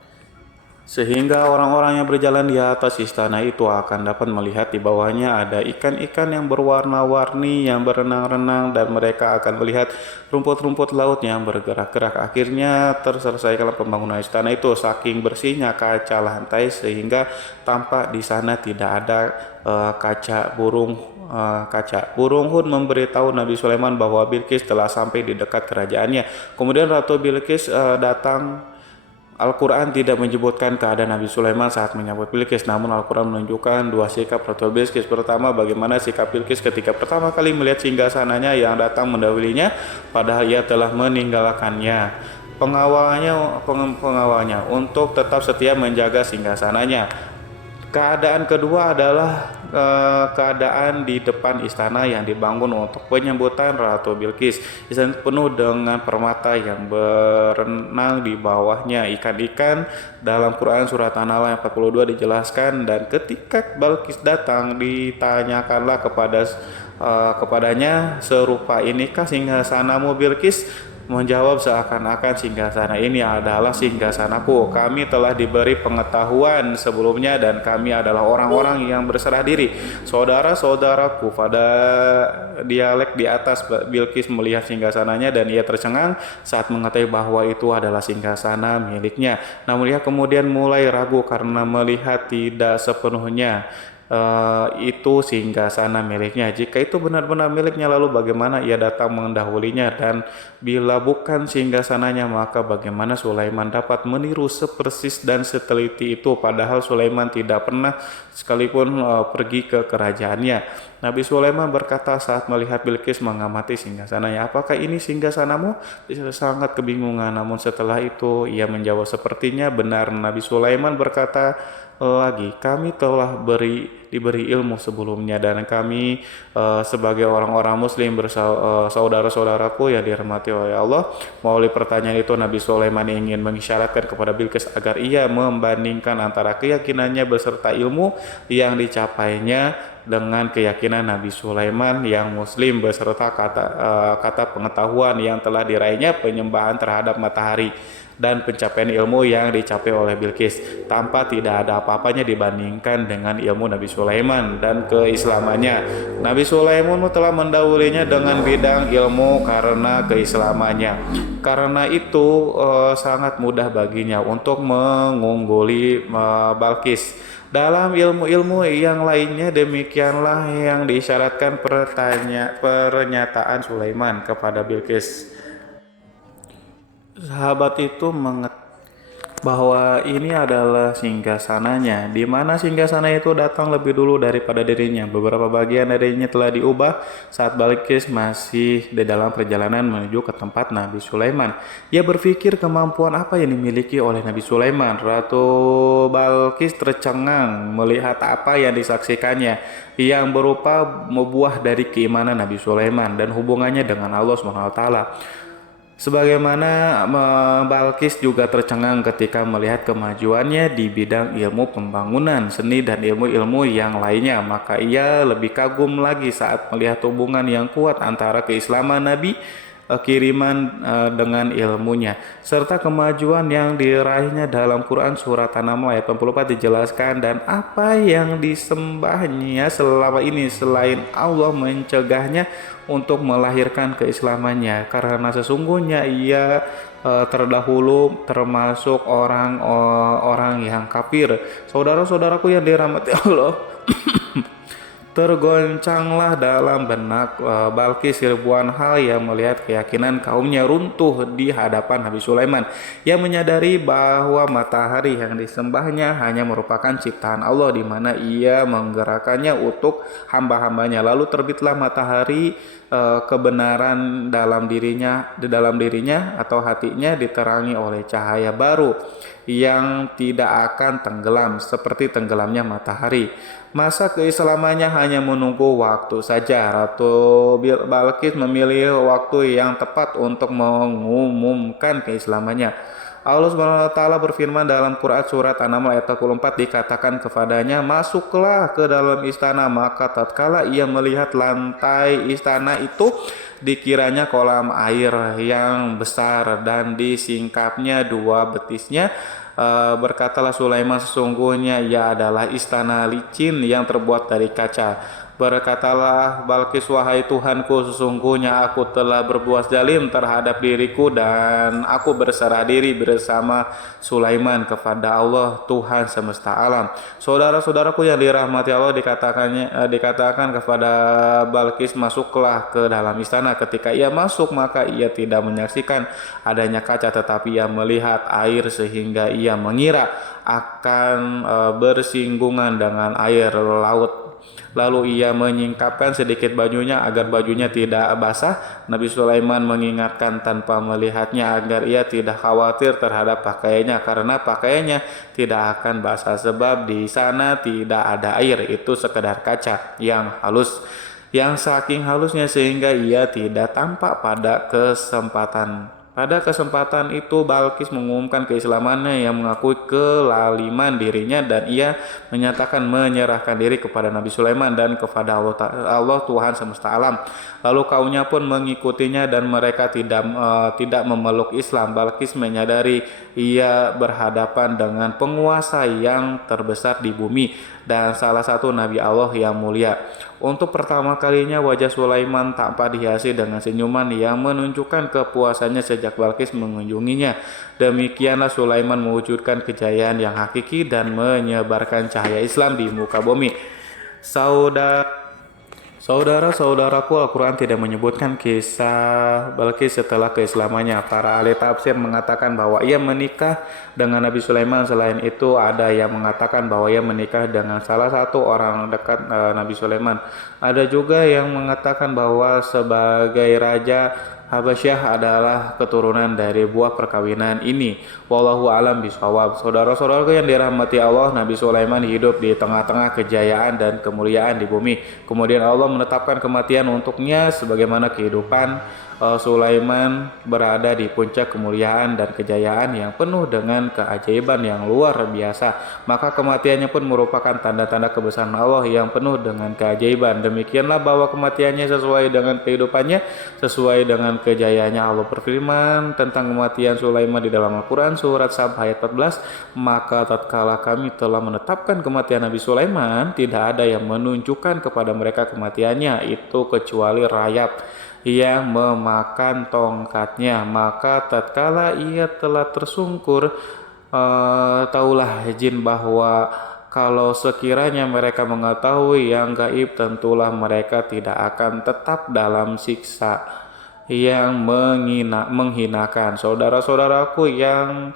sehingga orang-orang yang berjalan di atas istana itu akan dapat melihat di bawahnya ada ikan-ikan yang berwarna-warni yang berenang-renang, dan mereka akan melihat rumput-rumput laut yang bergerak-gerak. Akhirnya terselesaikan pembangunan istana itu. Saking bersihnya kaca lantai sehingga tampak di sana tidak ada kaca. Burung Hud memberitahu Nabi Sulaiman bahwa Bilqis telah sampai di dekat kerajaannya. Kemudian Ratu Bilqis datang. Al-Quran tidak menyebutkan keadaan Nabi Sulaiman saat menyambut Bilqis, namun Al-Quran menunjukkan dua sikap Ratu Bilqis. Pertama, bagaimana sikap Bilqis ketika pertama kali melihat singgasananya yang datang mendahulunya, padahal ia telah meninggalkannya pengawalnya untuk tetap setia menjaga singgasananya. Keadaan kedua adalah keadaan di depan istana yang dibangun untuk penyambutan Ratu Bilqis. Istana penuh dengan permata yang berenang di bawahnya ikan-ikan. Dalam Quran surat An-Nahl ayat 42 dijelaskan, dan ketika Bilqis datang ditanyakanlah kepadanya, serupa inikah singgasanamu Bilqis? Menjawab seakan-akan singgasana ini adalah singgasanaku. Kami telah diberi pengetahuan sebelumnya dan kami adalah orang-orang yang berserah diri. Saudara-saudaraku, pada dialek di atas Bilqis melihat singgasananya dan ia tercengang saat mengetahui bahwa itu adalah singgasana miliknya. Namun ia kemudian mulai ragu karena melihat tidak sepenuhnya itu singgasana miliknya. Jika itu benar-benar miliknya, lalu bagaimana ia datang mendahulinya? Dan bila bukan singgasananya, maka bagaimana Sulaiman dapat meniru sepersis dan seteliti itu, padahal Sulaiman tidak pernah sekalipun pergi ke kerajaannya. Nabi Sulaiman berkata saat melihat Bilqis mengamati singgasananya, apakah ini singgasanamu? Dia sangat kebingungan, namun setelah itu ia menjawab, sepertinya benar. Nabi Sulaiman berkata lagi, kami telah diberi ilmu sebelumnya dan kami sebagai orang-orang muslim saudara-saudaraku yang dirahmati oleh Allah. Melalui pertanyaan itu Nabi Sulaiman ingin mengisyaratkan kepada Bilqis agar ia membandingkan antara keyakinannya beserta ilmu yang dicapainya dengan keyakinan Nabi Sulaiman yang muslim beserta kata pengetahuan yang telah diraihnya penyembahan terhadap matahari dan pencapaian ilmu yang dicapai oleh Bilqis tanpa tidak ada apa-apanya dibandingkan dengan ilmu Nabi Sulaiman dan keislamannya. Nabi Sulaiman telah mendahulunya dengan bidang ilmu karena keislamannya. Karena itu sangat mudah baginya untuk mengungguli Bilqis. Dalam ilmu-ilmu yang lainnya demikianlah yang diisyaratkan pernyataan Sulaiman kepada Bilqis. Sahabat itu bahwa ini adalah singgasananya, di mana singgasana itu datang lebih dulu daripada dirinya. Beberapa bagian darinya telah diubah saat Bilqis masih di dalam perjalanan menuju ke tempat Nabi Sulaiman. Ia berpikir kemampuan apa yang dimiliki oleh Nabi Sulaiman. Ratu Bilqis tercengang melihat apa yang disaksikannya yang berupa buah dari keimanan Nabi Sulaiman dan hubungannya dengan Allah SWT. Sebagaimana Bilqis juga tercengang ketika melihat kemajuannya di bidang ilmu pembangunan, seni, dan ilmu-ilmu yang lainnya. Maka ia lebih kagum lagi saat melihat hubungan yang kuat antara keislaman Nabi kiriman dengan ilmunya serta kemajuan yang diraihnya. Dalam Quran surat An-Naml ayat 84 dijelaskan, dan apa yang disembahnya selama ini selain Allah mencegahnya untuk melahirkan keislamannya, karena sesungguhnya ia terdahulu termasuk orang-orang yang kafir. Saudara-saudaraku yang dirahmati Allah, tergoncanglah dalam benak Bilqis ribuan hal yang melihat keyakinan kaumnya runtuh di hadapan Nabi Sulaiman yang menyadari bahwa matahari yang disembahnya hanya merupakan ciptaan Allah, di mana ia menggerakkannya untuk hamba-hambanya. Lalu terbitlah matahari kebenaran di dalam dirinya atau hatinya diterangi oleh cahaya baru yang tidak akan tenggelam seperti tenggelamnya matahari. Masa keislamannya hanya menunggu waktu saja. Ratu Bilqis memilih waktu yang tepat untuk mengumumkan keislamannya. Allah SWT berfirman dalam Quran surat An-Naml ayat 44, dikatakan kepadanya, masuklah ke dalam istana. Maka tatkala ia melihat lantai istana itu, dikiranya kolam air yang besar dan disingkapnya dua betisnya. Berkatalah Sulaiman, sesungguhnya ia adalah istana licin yang terbuat dari kaca. Berkatalah Bilqis, wahai Tuhanku, sesungguhnya aku telah berbuat zalim terhadap diriku dan aku berserah diri bersama Sulaiman kepada Allah Tuhan semesta alam. Saudara-saudaraku yang dirahmati Allah, dikatakan kepada Bilqis, masuklah ke dalam istana. Ketika ia masuk, maka ia tidak menyaksikan adanya kaca, tetapi ia melihat air sehingga ia mengira akan bersinggungan dengan air laut. Lalu ia ia menyingkapkan sedikit bajunya agar bajunya tidak basah, Nabi Sulaiman mengingatkan tanpa melihatnya agar ia tidak khawatir terhadap pakaiannya karena pakaiannya tidak akan basah sebab di sana tidak ada air, itu sekedar kaca yang halus yang saking halusnya sehingga ia tidak tampak pada kesempatan itu Balkis mengumumkan keislamannya yang mengakui kelaliman dirinya dan ia menyatakan menyerahkan diri kepada Nabi Sulaiman dan kepada Allah Tuhan semesta alam. Lalu kaumnya pun mengikutinya dan mereka tidak memeluk Islam. Balkis menyadari ia berhadapan dengan penguasa yang terbesar di bumi dan salah satu Nabi Allah yang mulia. Untuk pertama kalinya wajah Sulaiman tampak dihiasi dengan senyuman yang menunjukkan kepuasannya sejak Balkis mengunjunginya. Demikianlah Sulaiman mewujudkan kejayaan yang hakiki dan menyebarkan cahaya Islam di muka bumi. Saudara-saudaraku, Al-Quran tidak menyebutkan kisah Balkis setelah keislamannya. Para ahli tafsir mengatakan bahwa ia menikah dengan Nabi Sulaiman. Selain itu, ada yang mengatakan bahwa ia menikah dengan salah satu orang dekat Nabi Sulaiman. Ada juga yang mengatakan bahwa sebagai raja Habasyah adalah keturunan dari buah perkawinan ini. Wallahu alam bishawab. Saudara-saudaraku yang dirahmati Allah, Nabi Sulaiman hidup di tengah-tengah kejayaan dan kemuliaan di bumi. Kemudian Allah menetapkan kematian untuknya sebagaimana kehidupan. Sulaiman berada di puncak kemuliaan dan kejayaan yang penuh dengan keajaiban yang luar biasa. Maka kematiannya pun merupakan tanda-tanda kebesaran Allah yang penuh dengan keajaiban. Demikianlah bahwa kematiannya sesuai dengan kehidupannya, sesuai dengan kejayaannya. Allah berfirman tentang kematian Sulaiman di dalam Al-Quran surat Sab ayat 14. Maka tatkala kami telah menetapkan kematian Nabi Sulaiman, tidak ada yang menunjukkan kepada mereka kematiannya itu kecuali rayap yang memakan tongkatnya. Maka tatkala ia telah tersungkur, taulah jin bahwa kalau sekiranya mereka mengetahui yang gaib, tentulah mereka tidak akan tetap dalam siksa yang menghinakan. Saudara-saudaraku yang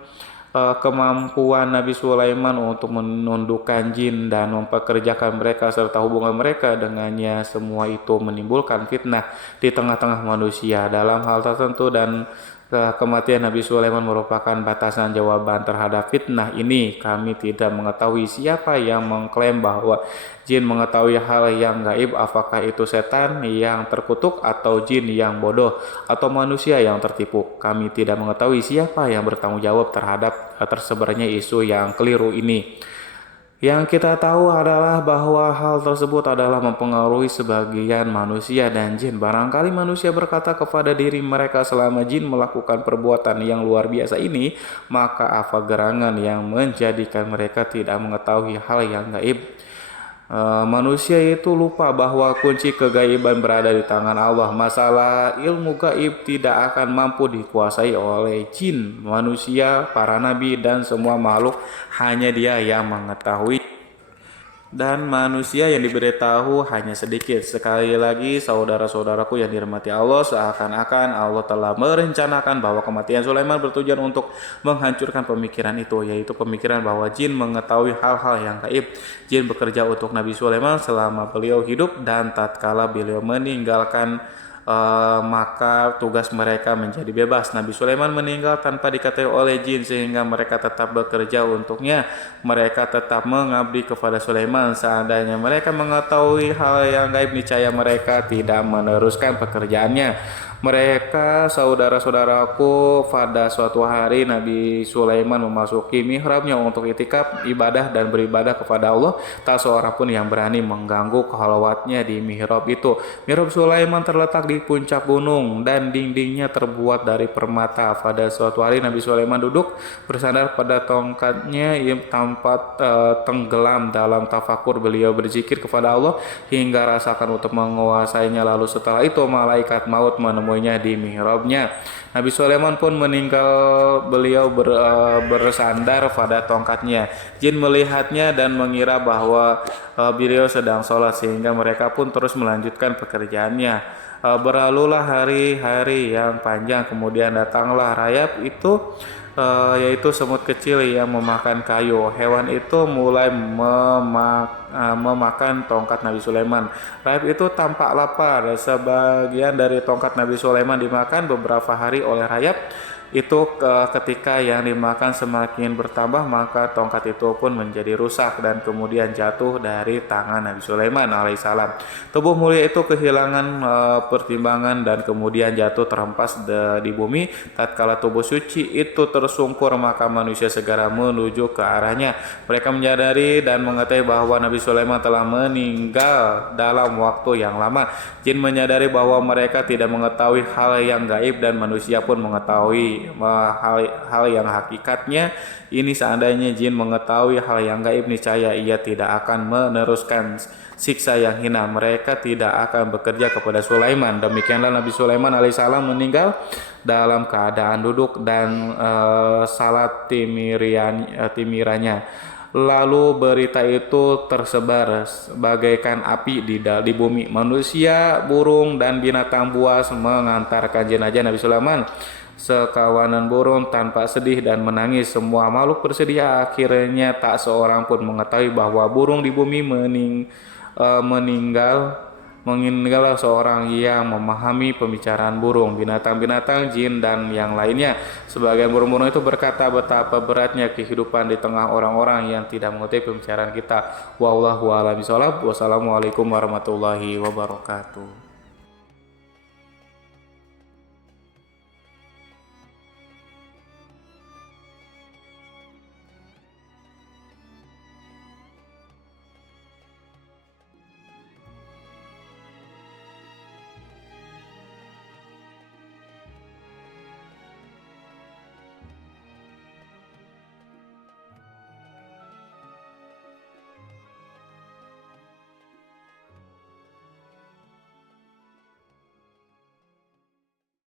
kemampuan Nabi Sulaiman untuk menundukkan jin dan mempekerjakan mereka serta hubungan mereka dengannya, semua itu menimbulkan fitnah di tengah-tengah manusia dalam hal tertentu, dan kematian Nabi Sulaiman merupakan batasan jawaban terhadap fitnah ini. Kami tidak mengetahui siapa yang mengklaim bahwa jin mengetahui hal yang gaib, apakah itu setan yang terkutuk atau jin yang bodoh atau manusia yang tertipu. Kami tidak mengetahui siapa yang bertanggung jawab terhadap tersebarnya isu yang keliru ini. Yang kita tahu adalah bahwa hal tersebut adalah mempengaruhi sebagian manusia dan jin. Barangkali manusia berkata kepada diri mereka, selama jin melakukan perbuatan yang luar biasa ini, maka apa gerangan yang menjadikan mereka tidak mengetahui hal yang gaib? Manusia itu lupa bahwa kunci kegaiban berada di tangan Allah. Masalah ilmu gaib tidak akan mampu dikuasai oleh jin, manusia, para nabi, dan semua makhluk. Hanya Dia yang mengetahui, dan manusia yang diberitahu hanya sedikit. Sekali lagi, saudara-saudaraku yang dirahmati Allah, seakan-akan Allah telah merencanakan bahwa kematian Sulaiman bertujuan untuk menghancurkan pemikiran itu, yaitu pemikiran bahwa jin mengetahui hal-hal yang gaib. Jin bekerja untuk Nabi Sulaiman selama beliau hidup, dan tatkala beliau meninggalkan maka tugas mereka menjadi bebas. Nabi Sulaiman meninggal tanpa diketahui oleh jin sehingga mereka tetap bekerja untuknya. Mereka tetap mengabdi kepada Sulaiman. Seandainya mereka mengetahui hal yang gaib, niscaya mereka tidak meneruskan pekerjaannya. Mereka, saudara-saudaraku, pada suatu hari Nabi Sulaiman memasuki mihrabnya untuk itikaf, ibadah dan beribadah kepada Allah. Tak seorang pun yang berani mengganggu khalwatnya di mihrab itu. Mihrab Sulaiman terletak di puncak gunung dan dindingnya terbuat dari permata. Pada suatu hari Nabi Sulaiman duduk bersandar pada tongkatnya yang tampak tenggelam dalam tafakur. Beliau berzikir kepada Allah hingga rasakan untuk menguasainya. Lalu setelah itu malaikat maut menemuinya di mihrabnya. Nabi Sulaiman pun meninggal, beliau bersandar pada tongkatnya. Jin melihatnya dan mengira bahwa beliau sedang sholat sehingga mereka pun terus melanjutkan pekerjaannya. Berlalulah hari-hari yang panjang, kemudian datanglah rayap itu, yaitu semut kecil yang memakan kayu. Hewan itu mulai memakan tongkat Nabi Sulaiman. Rayap itu tampak lapar. Sebagian dari tongkat Nabi Sulaiman dimakan beberapa hari oleh rayap. Itu ketika yang dimakan semakin bertambah, maka tongkat itu pun menjadi rusak dan kemudian jatuh dari tangan Nabi Sulaiman alaihissalam. Tubuh mulia itu kehilangan pertimbangan dan kemudian jatuh terhempas di bumi. Tatkala tubuh suci itu tersungkur, maka manusia segera menuju ke arahnya. Mereka menyadari dan mengetahui bahwa Nabi Sulaiman telah meninggal dalam waktu yang lama. Jin menyadari bahwa mereka tidak mengetahui hal yang gaib dan manusia pun mengetahui hal yang hakikatnya. Ini seandainya jin mengetahui hal yang gaib, niscaya ia tidak akan meneruskan siksa yang hina. Mereka tidak akan bekerja kepada Sulaiman. Demikianlah Nabi Sulaiman alaihissalam meninggal dalam keadaan duduk dan salat timiranya. Lalu berita itu tersebar bagaikan api di bumi. Manusia, burung, dan binatang buas mengantarkan jenazah Nabi Sulaiman. Sekawanan burung tanpa sedih dan menangis. Semua makhluk bersedih. Akhirnya tak seorang pun mengetahui bahwa burung di bumi meninggal seorang yang memahami pembicaraan burung, binatang-binatang, jin, dan yang lainnya. Sebagian burung-burung itu berkata betapa beratnya kehidupan di tengah orang-orang yang tidak mengetahui pembicaraan kita. Wallahu a'lam bishawab. Wassalamualaikum warahmatullahi wabarakatuh.